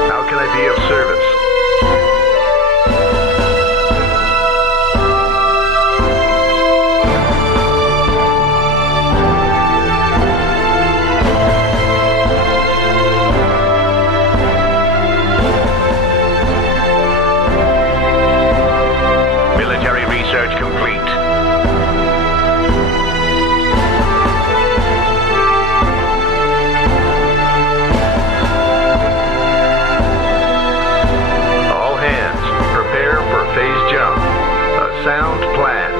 How can I be of service? Military research complete. All hands, prepare for phase jump. A sound plan.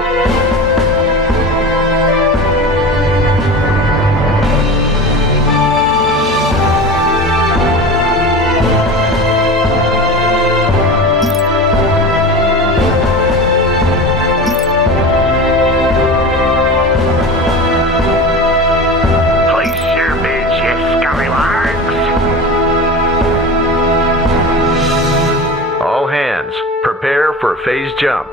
Place your bids, you scallywags. All hands, prepare for phase jump.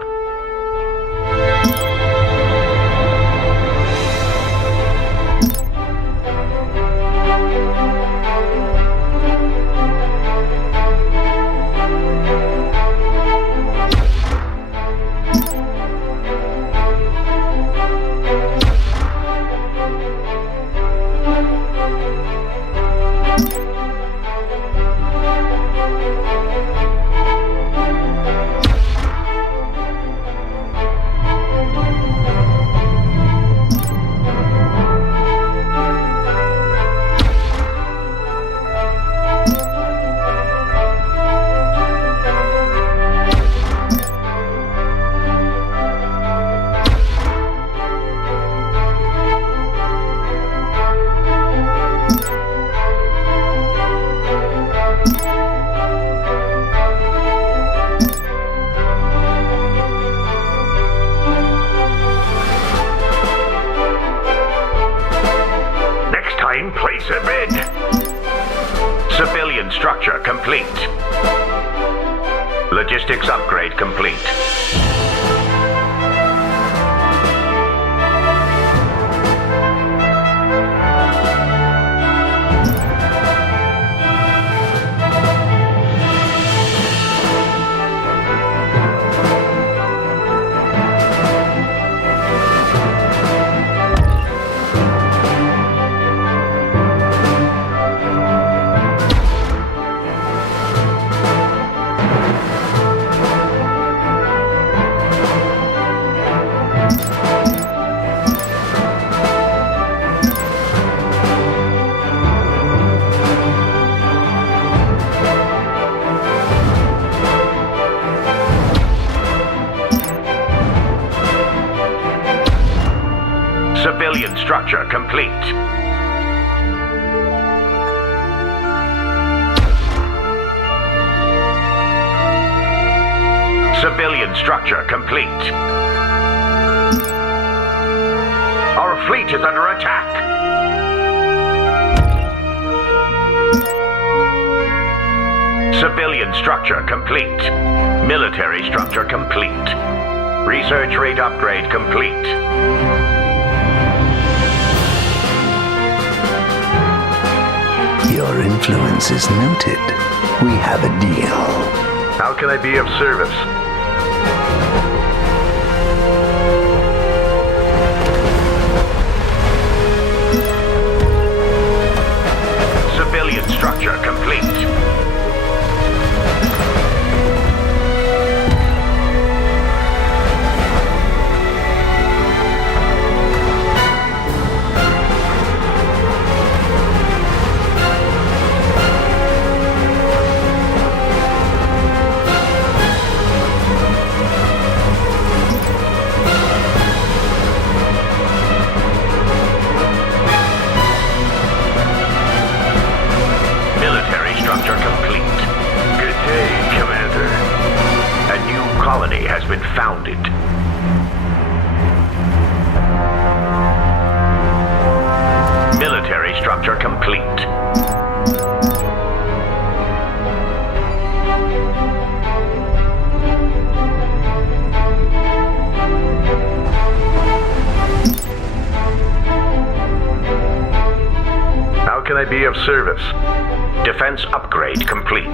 structure complete. Logistics upgrade complete. Civilian structure complete. Civilian structure complete. Our fleet is under attack. Civilian structure complete. Military structure complete. Research rate upgrade complete. Your influence is noted. We have a deal. How can I be of service? Civilian structure complete. Colony has been founded. Military structure complete. How can I be of service? Defense upgrade complete.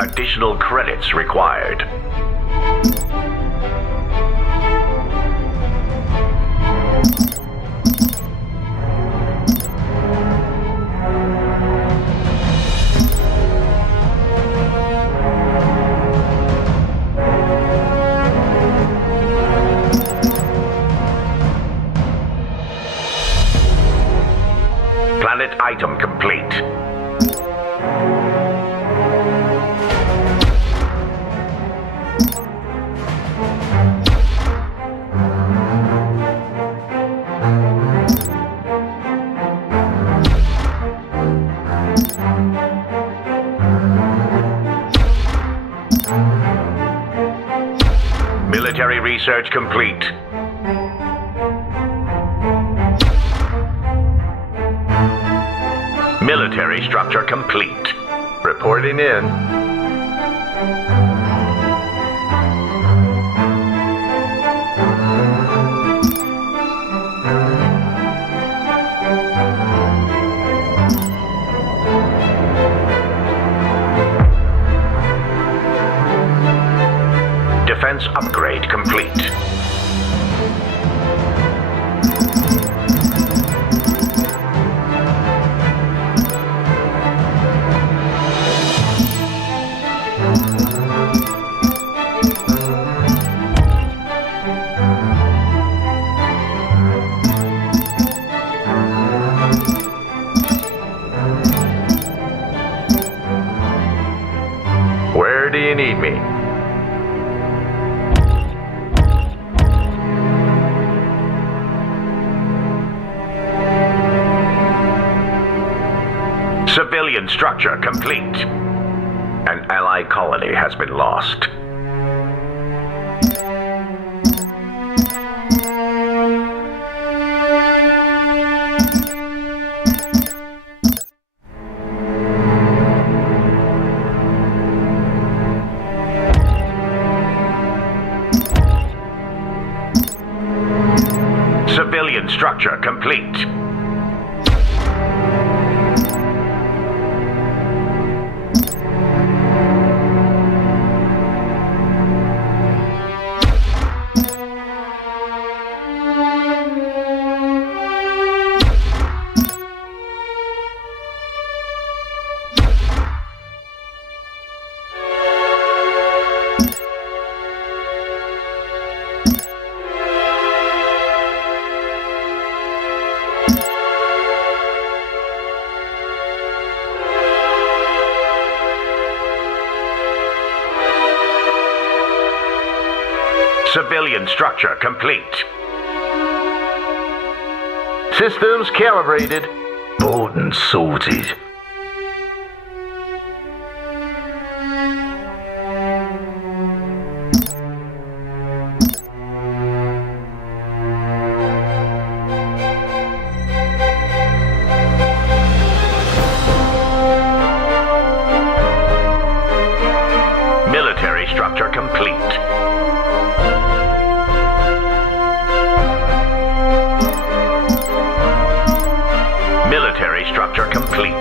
Additional credits required. Planet item complete. Military research complete. Military structure complete. Reporting in. Defense upgrade complete. Where do you need me? Civilian structure complete. An Allied colony has been lost. structure complete. Civilian structure complete. Systems calibrated. Bought and sorted. Military structure complete. Military structure complete.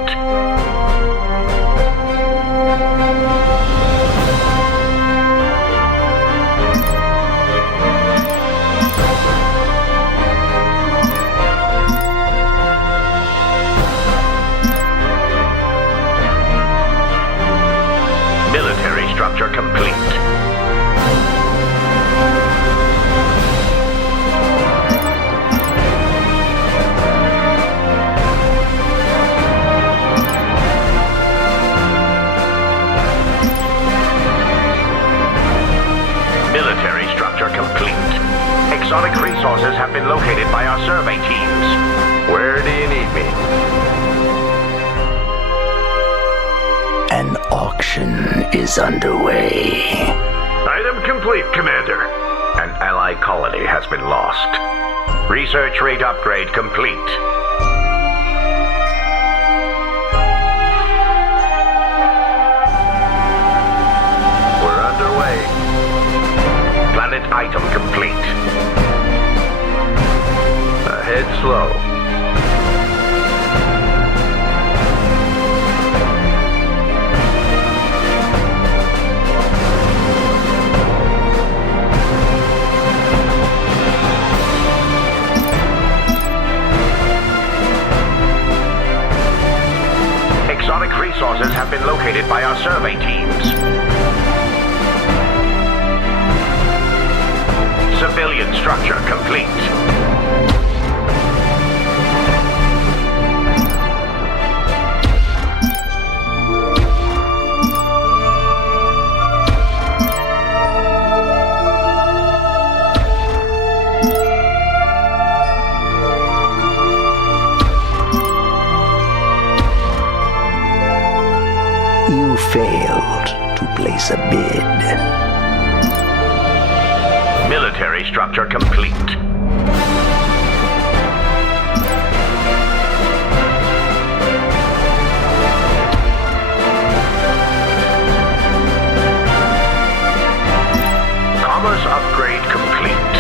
Military structure complete. Military structure complete. Exotic resources have been located by our survey teams. Where do you need me? An auction is underway. Item complete, Commander. An ally colony has been lost. Research rate upgrade complete. We're underway. Planet item complete. Ahead slow. Exotic resources have been located by our survey teams. Civilian structure complete. You failed to place a bid. Military structure complete. Commerce upgrade complete.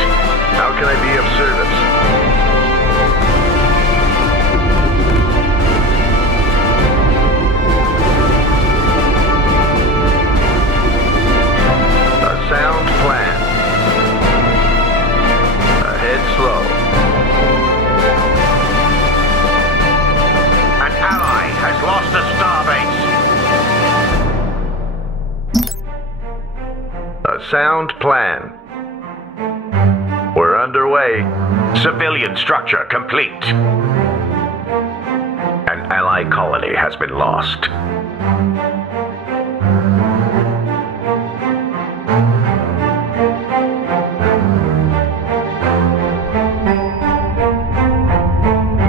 How can I be of service? A sound plan. Ahead slow. An ally has lost a starbase. A sound plan. We're underway. Civilian structure complete. An ally colony has been lost.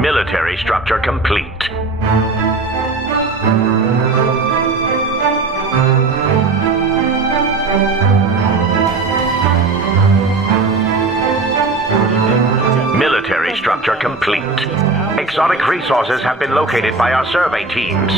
Military structure complete. Military structure complete. Exotic resources have been located by our survey teams.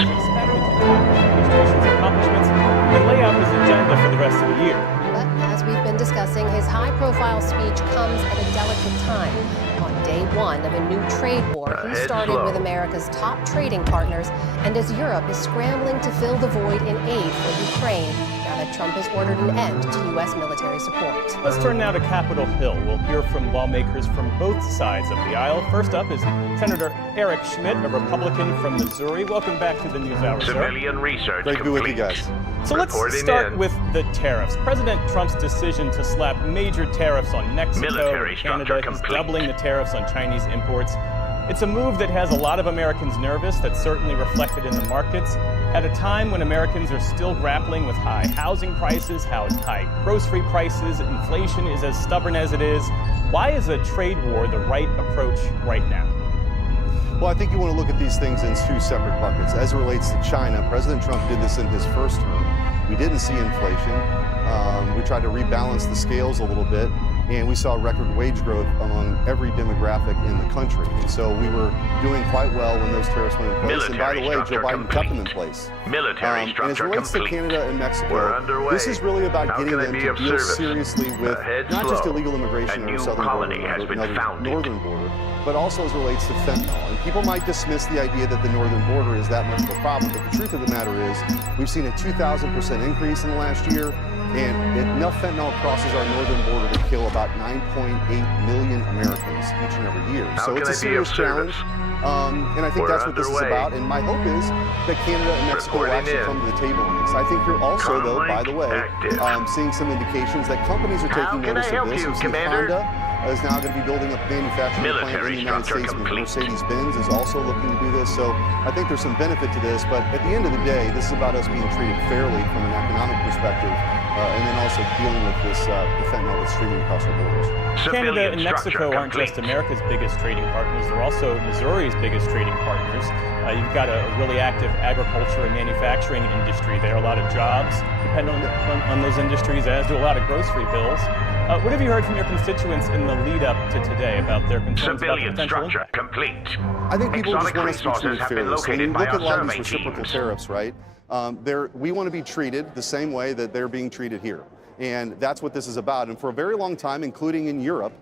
And lay out his agenda for the rest of the year. But as we've been discussing, discussing his high-profile speech comes at a delicate time. On day one of a new trade war, he started with America's top trading partners, and as Europe is scrambling to fill the void in aid for Ukraine, now that Trump has ordered an end to U.S. military support. Let's turn now to Capitol Hill. We'll hear from lawmakers from both sides of the aisle. First up is Senator Eric Schmidt, a Republican from Missouri. Welcome back to the NewsHour, sir. Civilian research Great to be with you guys. So let's start with the tariffs. President Trump's decision to slap major tariffs on Mexico and Canada. He's doubling the tariffs on Chinese imports. It's a move that has a lot of Americans nervous. That's certainly reflected in the markets. At a time when Americans are still grappling with high housing prices, high grocery prices, inflation is as stubborn as it is. Why is a trade war the right approach right now? Well, I think you want to look at these things in two separate buckets. As it relates to China, President Trump did this in his first term. We didn't see inflation. We tried to rebalance the scales a little bit, and we saw record wage growth among every demographic in the country. And so we were doing quite well when those tariffs went in place. And by the way, Joe Biden kept them in place. And as it relates to Canada and Mexico, this is really about getting them to deal seriously with not just illegal immigration on the southern border or northern border, but also as it relates to fentanyl. And people might dismiss the idea that the northern border is that much of a problem, but the truth of the matter is we've seen a 2,000% increase in the last year, and enough fentanyl crosses our northern border to kill about 9.8 million Americans each and every year. So it's a serious challenge, and I think that's what this is about. And my hope is that Canada and Mexico will actually come to the table on this. I think you're also, though, by the way, seeing some indications that companies are taking notice of this. You see Honda is now going to be building a manufacturing plant in the United States. Mercedes-Benz is also looking to do this. So I think there's some benefit to this. But at the end of the day, this is about us being treated fairly from an economic perspective, and then also dealing with this the fentanyl that's streaming across our borders. Canada and Mexico aren't just America's biggest trading partners. They're also Missouri's biggest trading partners. You've got a really active agriculture and manufacturing industry there. A lot of jobs depend on those industries, as do a lot of grocery bills. What have you heard from your constituents in the lead up to we about their concerns about the potential impact? Complete. I think people just want us to be treated fairly. So when you look at a lot of these reciprocal teams. tariffs, right? We want to be treated the same way that they're being treated here. And that's what this is about. And for a very long time, including in Europe,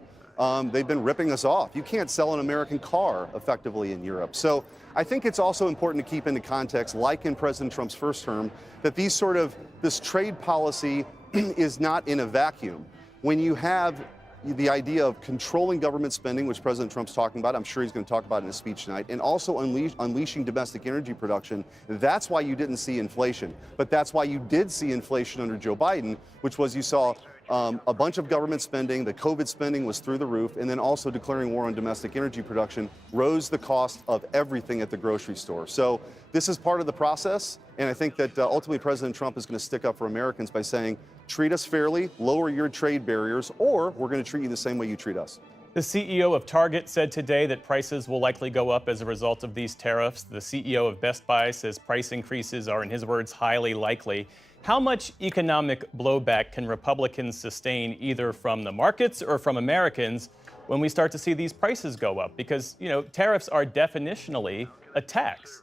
they've been ripping us off. You can't sell an American car effectively in Europe. So I think it's also important to keep into context, like in President Trump's first term, that this trade policy is not in a vacuum. When you have the idea of controlling government spending, which President Trump's talking about, I'm sure he's going to talk about in his speech tonight, and also unleashing domestic energy production, that's why you didn't see inflation. But that's why you did see inflation under Joe Biden, which was you saw a bunch of government spending, the COVID spending was through the roof, and then also declaring war on domestic energy production rose the cost of everything at the grocery store. So this is part of the process, and I think that ultimately President Trump is going to stick up for Americans by saying, treat us fairly, lower your trade barriers, or we're going to treat you the same way you treat us. The CEO of Target said today that prices will likely go up as a result of these tariffs. The CEO of Best Buy says price increases are, in his words, highly likely. How much economic blowback can Republicans sustain either from the markets or from Americans when we start to see these prices go up? Because, tariffs are definitionally a tax.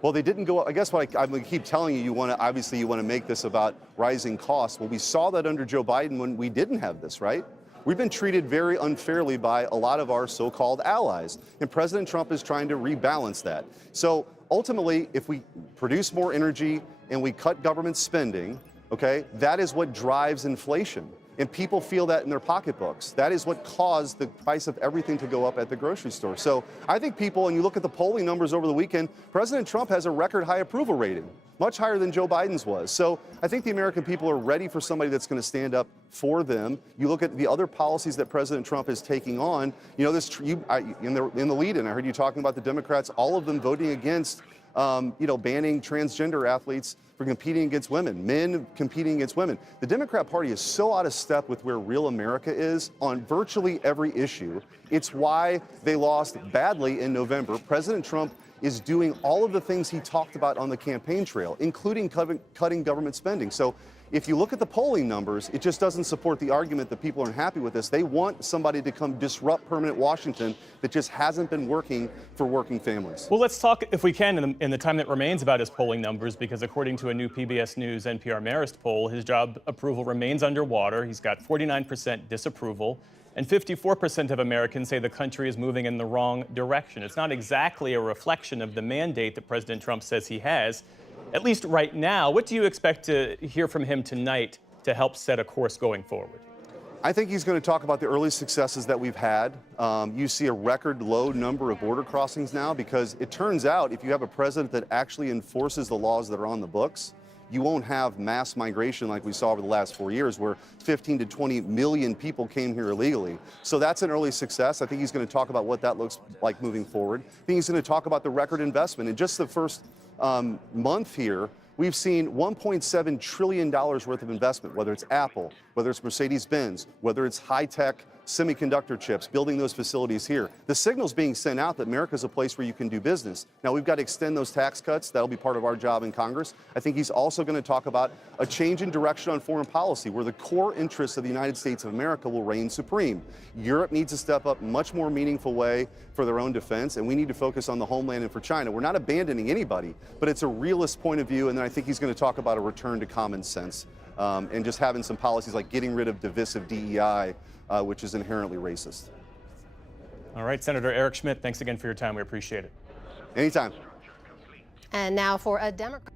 Well, they didn't go up. I guess what I keep telling you, you want to make this about rising costs. Well, we saw that under Joe Biden when we didn't have this, right? We've been treated very unfairly by a lot of our so-called allies, and President Trump is trying to rebalance that. So ultimately, if we produce more energy and we cut government spending, okay, that is what drives inflation. And people feel that in their pocketbooks. That is what caused the price of everything to go up at the grocery store. So I think people, and you look at the polling numbers over the weekend, President Trump has a record high approval rating, much higher than Joe Biden's was. So I think the American people are ready for somebody that's going to stand up for them. You look at the other policies that President Trump is taking on. In the lead-in, I heard you talking about the Democrats, all of them voting against banning transgender athletes for competing against women, men competing against women. The Democrat Party is so out of step with where real America is on virtually every issue. It's why they lost badly in November. President Trump is doing all of the things he talked about on the campaign trail, including cutting government spending. So if you look at the polling numbers, it just doesn't support the argument that people aren't happy with this. They want somebody to come disrupt permanent Washington that just hasn't been working for working families. Well, let's talk, if we can, in the time that remains about his polling numbers, because according to a new PBS News NPR Marist poll, his job approval remains underwater. He's got 49% disapproval, and 54% of Americans say the country is moving in the wrong direction. It's not exactly a reflection of the mandate that President Trump says he has, at least right now. What do you expect to hear from him tonight to help set a course going forward? I think he's going to talk about the early successes that we've had. You see a record low number of border crossings now, because it turns out if you have a president that actually enforces the laws that are on the books, you won't have mass migration like we saw over the last 4 years, where 15 to 20 million people came here illegally. So that's an early success. I think he's going to talk about what that looks like moving forward. I think he's going to talk about the record investment. In just the first month here, we've seen $1.7 trillion worth of investment, whether it's Apple, whether it's Mercedes-Benz, whether it's high-tech semiconductor chips, building those facilities here. The signal's being sent out that America's a place where you can do business. Now, we've got to extend those tax cuts. That'll be part of our job in Congress. I think he's also going to talk about a change in direction on foreign policy, where the core interests of the United States of America will reign supreme. Europe needs to step up in a much more meaningful way for their own defense, and we need to focus on the homeland and for China. We're not abandoning anybody, but it's a realist point of view, and then I think he's going to talk about a return to common sense and just having some policies like getting rid of divisive DEI, which is inherently racist. All right, Senator Eric Schmitt, thanks again for your time. We appreciate it. Anytime. And now for a Democrat.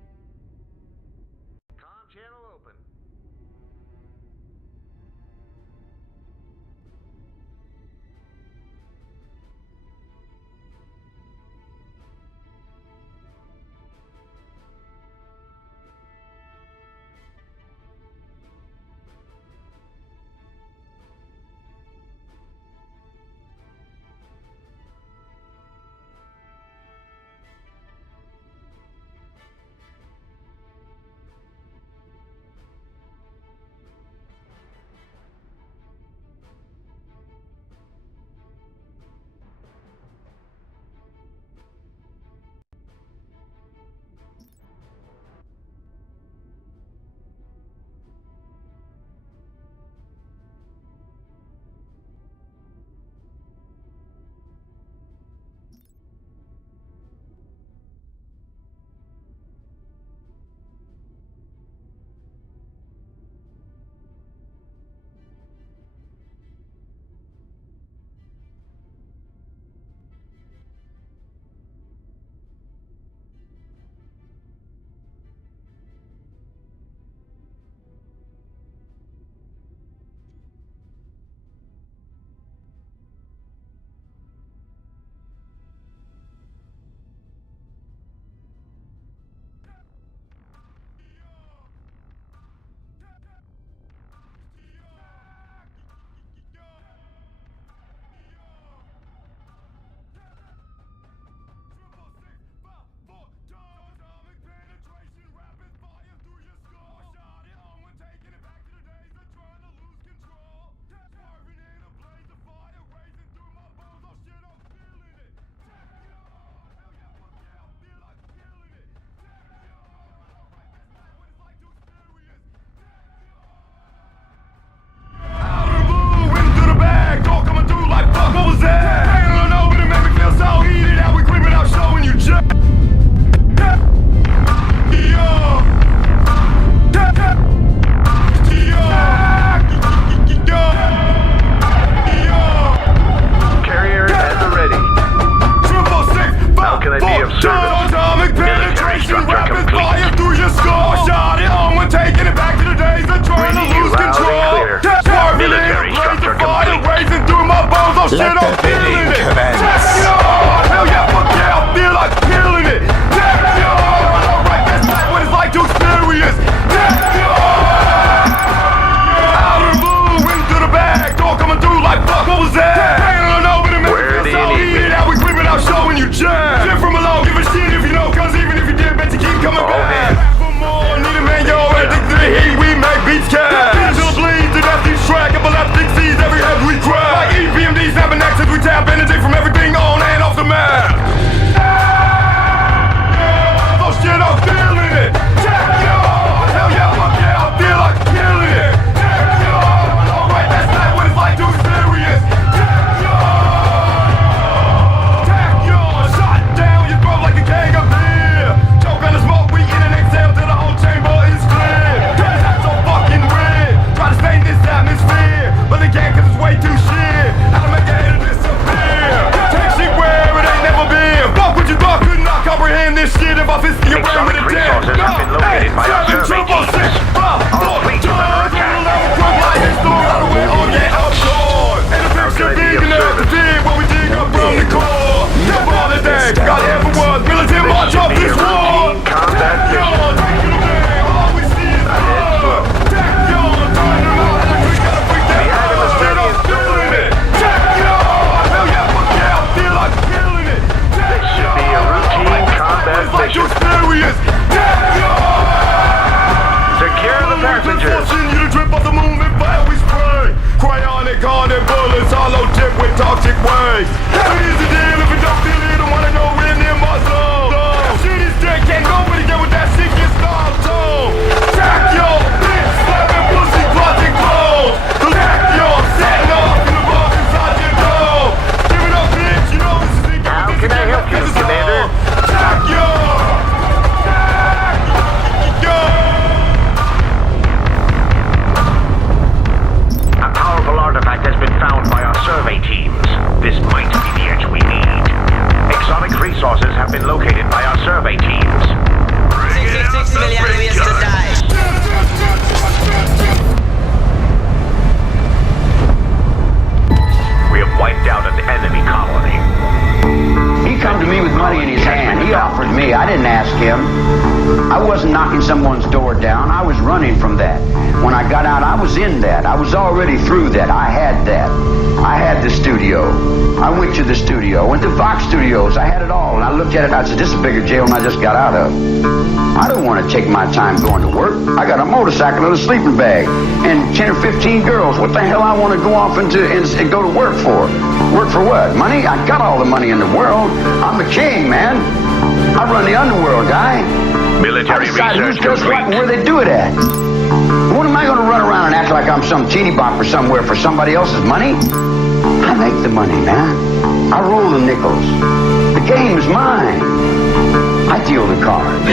I wasn't knocking someone's door down. I was running from that. When I got out, I was in that. I was already through that. I had that. I had the studio. I went to the studio. I went to Fox Studios. I had it all. And I looked at it and I said, this is a bigger jail than I just got out of. I don't want to take my time going to work. I got a motorcycle and a sleeping bag and 10 or 15 girls. What the hell I want to go off and go to work for? Work for what? Money? I got all the money in the world. I'm the king, man. I run the underworld, guy. Military I decide research who does what and complete. where they do it at. What am I going to run around and act like I'm some teeny bopper somewhere for somebody else's money? I make the money, man. I roll the nickels. The game is mine. I deal the cards.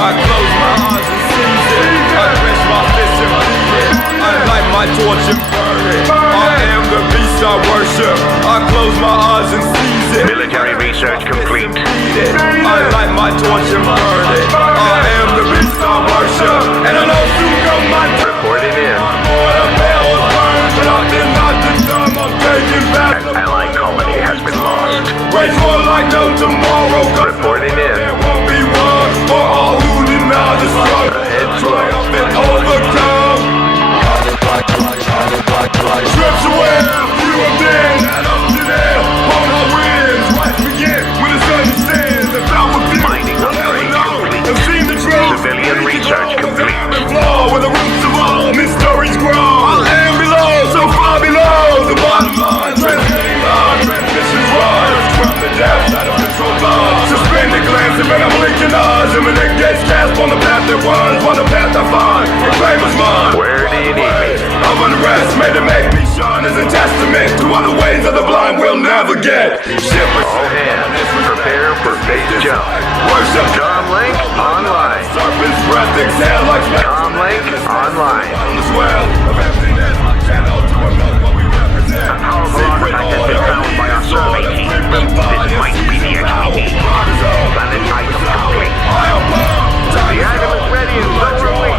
I close my eyes and seize it. I clench my fists and bleed it. I light my torch and burn it. I am the beast I worship. I close my eyes and seize it. Military research complete. I light my torch and burn it. I am the beast I worship. And I know soon come my time. Reporting in. An allied colony has been lost. Wait for like no tomorrow. Reporting in. There won't be one for all who deny the struggle. Triumph and overcome. Strips away, you have been and up to there. On our wins, life begin when the sun stands. The power of fear. Mining upgrade complete. Have seen the truth. Civilian research complete. Where the roots of all mysteries grow. I am below, so far below the bottom line. Transmitting line, transmissions rise from the depths out of control line. Suspended glancing, but I'm blinking eyes. Imminent gates cast on the path that runs, on the path I find. The claim is mine. Where do you need me? Of unrest made to make me shine as a testament to all the ways of the blind will never get. Shipwreck. All hands, prepare for base jump. Worship. Comlink online. Serpent's breath exhale like Comlink online. on the swell of emptiness. Channel to remote what we represent. A powerful artifact has been found by our survey team. This might be the edge we need. Planet item complete. The item is ready in such a way.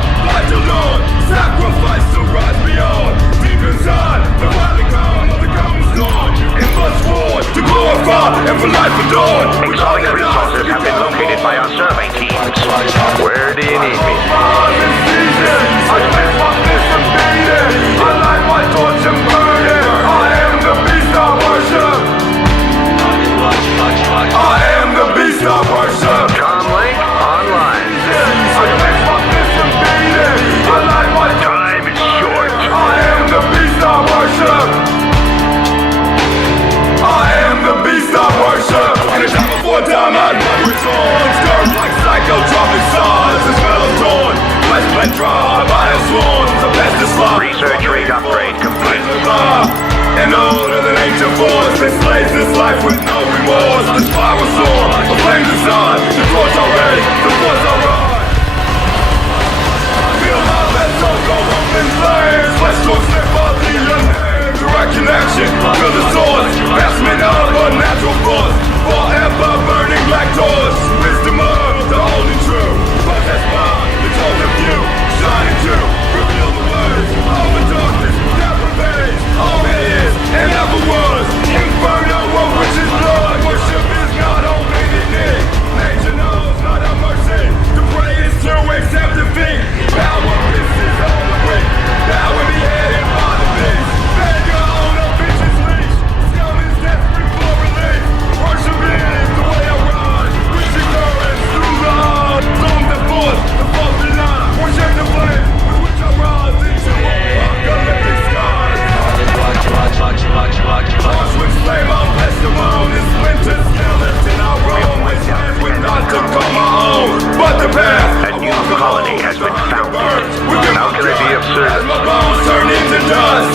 Sacrifice to rise beyond. Deep inside, the valley calm of the common storm. It must forward to glorify and for life adorn. Exotic resources have been located by our survey teams. Where do you need me? I place my fist and beat it. I light my torch and burn it. I am the beast I worship. I am the beast I worship. Comlink online. I place my fist and beat it. I light my Time is short. I am the beast I worship. I am the beast I worship. And it's time before time I know it's on. Stirred like psychotropic sighs. The smell of dawn. Flesh bled dry by a swarm. The best is fly. Research rate upgrade complete. And older than ancient force that slays this life with no remorse. The spiral soar. The flames inside. The torch already. The force alright. Feel my vessel go up in flames. Flesh don't slip off the unnamed. Direct connection to the source. Vestment of a natural force. Forever burning black doors. Wisdom of the holy true. Possessed by the chosen few. Shining true. Reveal the words of the darkness. That pervades all it is and ever was. Inferno of witches' blood. Worship is not only the need. Nature knows not a mercy. To pray is to accept defeat. Power pisses on the weak. Power beheaded by the beast. Failure on a bitch's leash. Scum is desperate for relief. Worship is the way I run. Reaching currents through the heart. Storm the force, the false deny. Worship the flame with which I rise into apocalyptic skies. Auschwitz flame, I'll bless the moon. This winter skeleton I roam. With hands with not to call my own, but the path. A new colony has been found. How can it be of service? My bones turn into dust.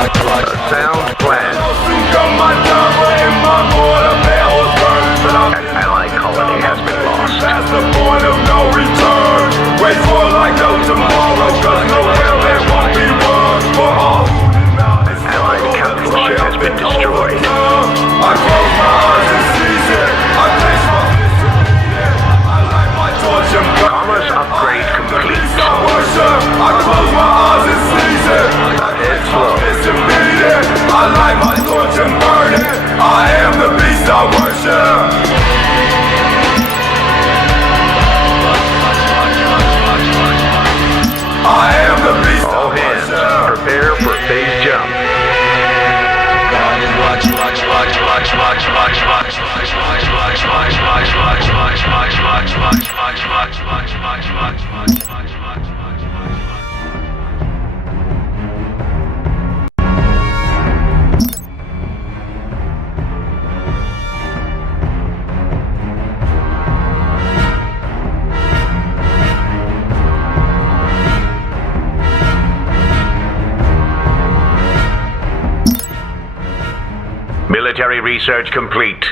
A sound plan. Soon come my time, in my border, bells burn. But I'm An allied colony has been lost. past the point of no return. Wait for like no tomorrow, cause no hell there won't be one for all who deny. An allied capital ship has been destroyed. I close my eyes and seize it. I place my fist and beat it. I Military research complete.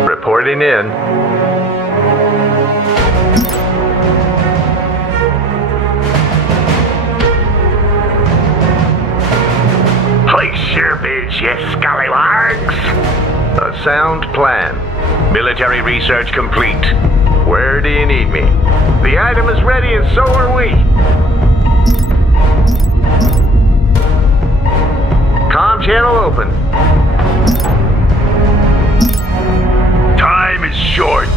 Reporting in. Place your bids, you scallywags. A sound plan. Military research complete. Where do you need me? The item is ready and so are we. Comm channel open. Time is short.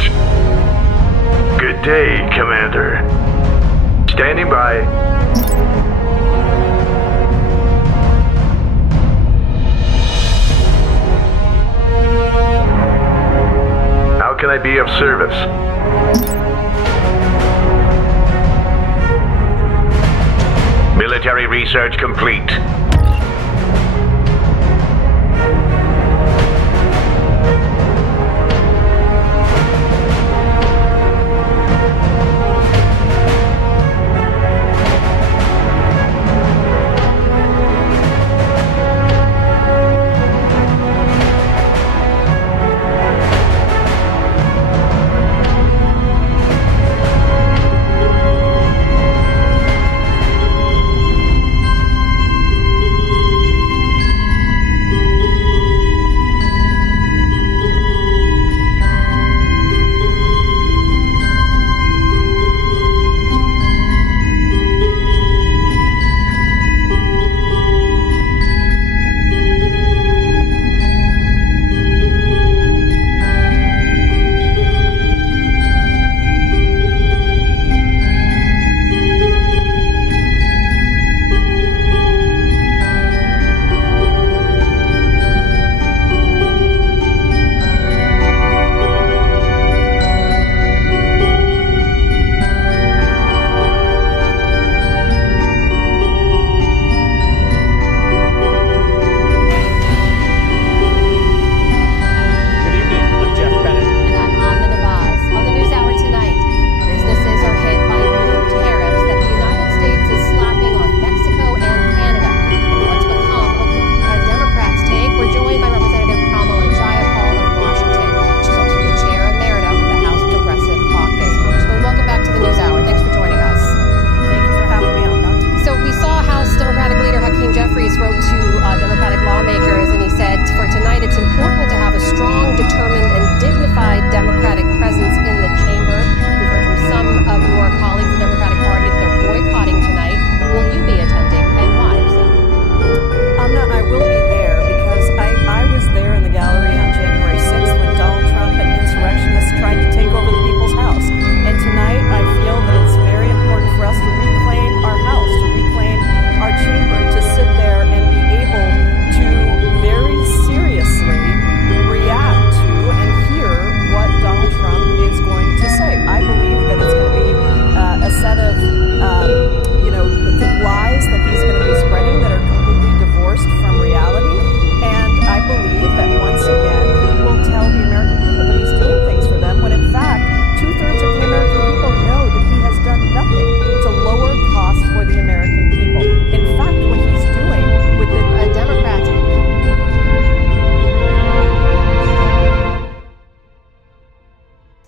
Good day, Commander. Standing by. How can I be of service? Military research complete.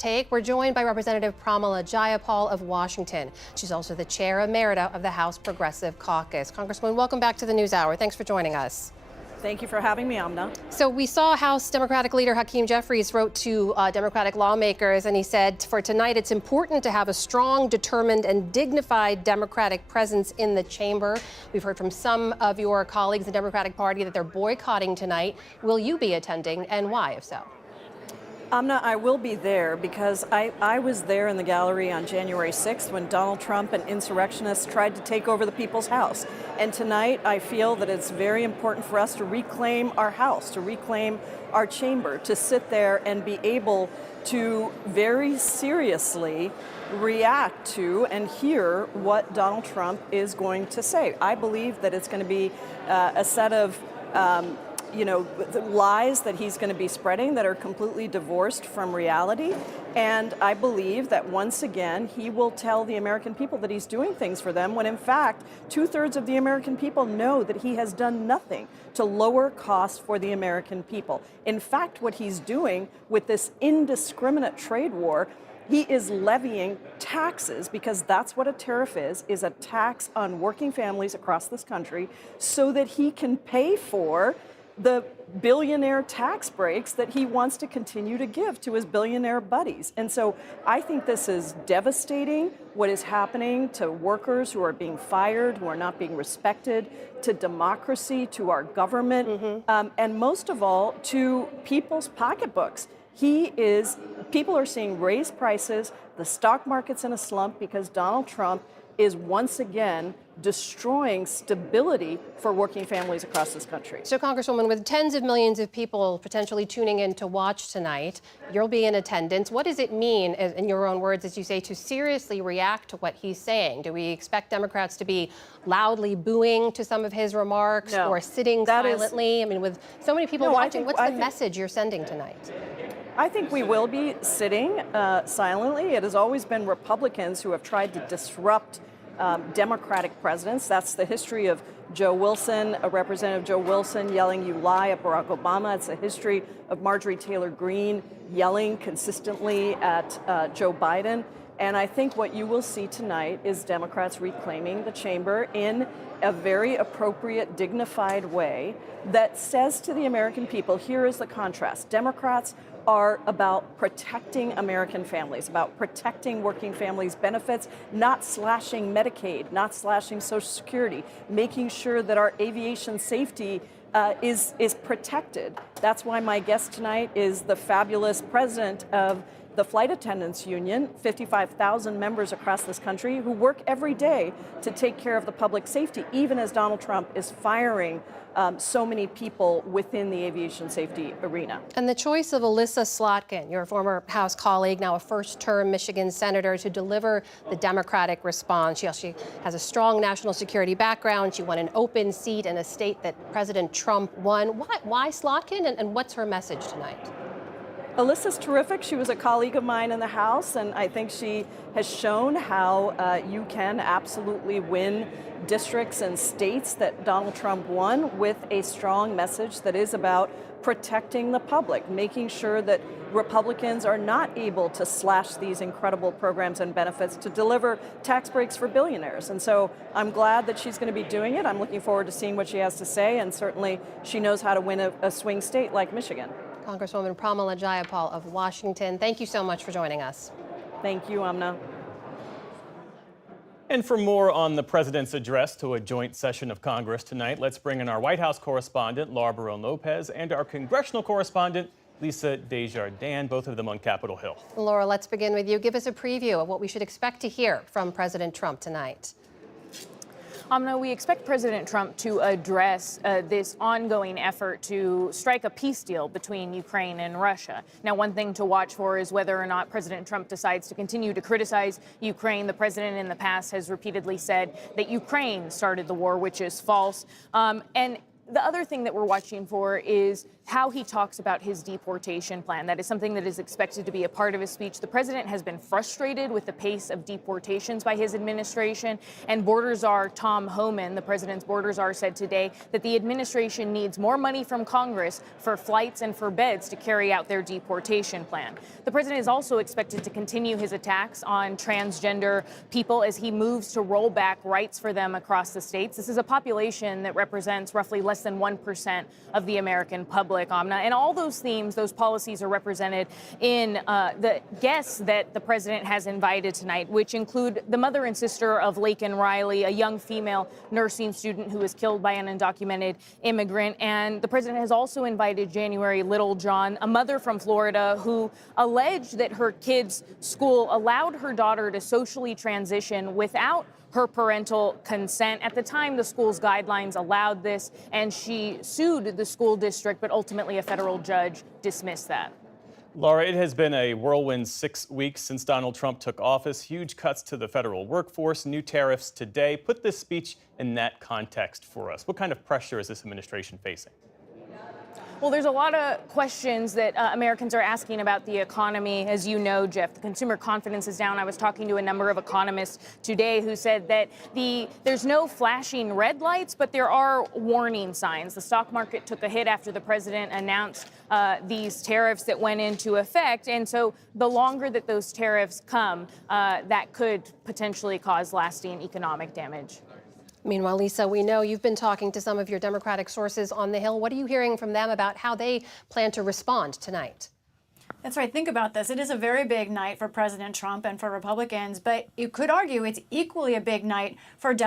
TEC, we're joined by Representative Pramila Jayapal of Washington. She's also the chair emerita of the House Progressive Caucus. Congresswoman, welcome back to the NewsHour. Thanks for joining us. Thank you for having me, Amna. So we saw House Democratic leader Hakeem Jeffries wrote to Democratic lawmakers, and he said, for tonight, it's important to have a strong, determined, and dignified Democratic presence in the chamber. We've heard from some of your colleagues in the Democratic Party that they're boycotting tonight. Will you be attending, and why, if so? Amna, I will be there because I was there in the gallery on January 6th when Donald Trump and insurrectionists tried to take over the People's House. And tonight I feel that it's very important for us to reclaim our house, to reclaim our chamber, to sit there and be able to very seriously react to and hear what Donald Trump is going to say. I believe that it's going to be a set of the lies that he's going to be spreading that are completely divorced from reality. And I believe that once again, he will tell the American people that he's doing things for them when in fact, 2/3 of the American people know that he has done nothing to lower costs for the American people. In fact, what he's doing with this indiscriminate trade war, he is levying taxes, because that's what a tariff is a tax on working families across this country so that he can pay for the billionaire tax breaks that he wants to continue to give to his billionaire buddies. And so I think this is devastating, what is happening to workers who are being fired, who are not being respected, to democracy, to our government, and most of all, to people's pocketbooks. People are seeing raised prices, the stock market's in a slump because Donald Trump is once again destroying stability for working families across this country. So, Congresswoman, with tens of millions of people potentially tuning in to watch tonight, you'll be in attendance. What does it mean, in your own words, as you say, to seriously react to what he's saying? Do we expect Democrats to be loudly booing to some of his remarks or sitting silently? I mean, with so many people watching, what's the message you're sending tonight? I think we will be sitting silently. It has always been Republicans who have tried to disrupt Democratic presidents. That's the history of Joe Wilson, Representative Joe Wilson yelling, "You lie," at Barack Obama. It's the history of Marjorie Taylor Greene yelling consistently at Joe Biden. And I think what you will see tonight is Democrats reclaiming the chamber in a very appropriate, dignified way that says to the American people, here is the contrast. Democrats are about protecting American families, about protecting working families' benefits, not slashing Medicaid, not slashing Social Security, making sure that our aviation safety is protected. That's why my guest tonight is the fabulous president of the Flight Attendants Union, 55,000 members across this country who work every day to take care of the public safety, even as Donald Trump is firing so many people within the aviation safety arena. And the choice of Elissa Slotkin, your former House colleague, now a first-term Michigan senator, to deliver the Democratic response. She has a strong national security background. She won an open seat in a state that President Trump won. Why Slotkin, and what's her message tonight? Elissa's terrific. She was a colleague of mine in the House, and I think she has shown how you can absolutely win districts and states that Donald Trump won with a strong message that is about protecting the public, making sure that Republicans are not able to slash these incredible programs and benefits to deliver tax breaks for billionaires. And so I'm glad that she's going to be doing it. I'm looking forward to seeing what she has to say, and certainly she knows how to win a swing state like Michigan. Congresswoman Pramila Jayapal of Washington, thank you so much for joining us. Thank you, Amna. And for more on the president's address to a joint session of Congress tonight, let's bring in our White House correspondent, Laura Barone-Lopez, and our congressional correspondent, Lisa Desjardins, both of them on Capitol Hill. Laura, let's begin with you. Give us a preview of what we should expect to hear from President Trump tonight. Amna, we expect President Trump to address this ongoing effort to strike a peace deal between Ukraine and Russia. Now, one thing to watch for is whether or not President Trump decides to continue to criticize Ukraine. The president in the past has repeatedly said that Ukraine started the war, which is false. And the other thing that we're watching for is how he talks about his deportation plan. That is something that is expected to be a part of his speech. The president has been frustrated with the pace of deportations by his administration, and border czar Tom Homan, the president's border czar, said today that the administration needs more money from Congress for flights and for beds to carry out their deportation plan. The president is also expected to continue his attacks on transgender people as he moves to roll back rights for them across the states. This is a population that represents roughly less than 1% of the American public, Amna. And all those themes, those policies are represented in the guests that the president has invited tonight, which include the mother and sister of Laken Riley, a young female nursing student who was killed by an undocumented immigrant. And the president has also invited January Littlejohn, a mother from Florida who alleged that her kid's school allowed her daughter to socially transition without her parental consent. At the time, the school's guidelines allowed this, and she sued the school district, but ultimately a federal judge dismissed that. Laura, it has been a whirlwind 6 weeks since Donald Trump took office. Huge cuts to the federal workforce, new tariffs today. Put this speech in that context for us. What kind of pressure is this administration facing? Well, there's a lot of questions that Americans are asking about the economy. As you know, Jeff, the consumer confidence is down. I was talking to a number of economists today who said that there's no flashing red lights, but there are warning signs. The stock market took a hit after the president announced these tariffs that went into effect. And so the longer that those tariffs come, that could potentially cause lasting economic damage. Meanwhile, Lisa, we know you've been talking to some of your Democratic sources on the Hill. What are you hearing from them about how they plan to respond tonight? That's right. Think about this. It is a very big night for President Trump and for Republicans, but you could argue it's equally a big night for Democrats.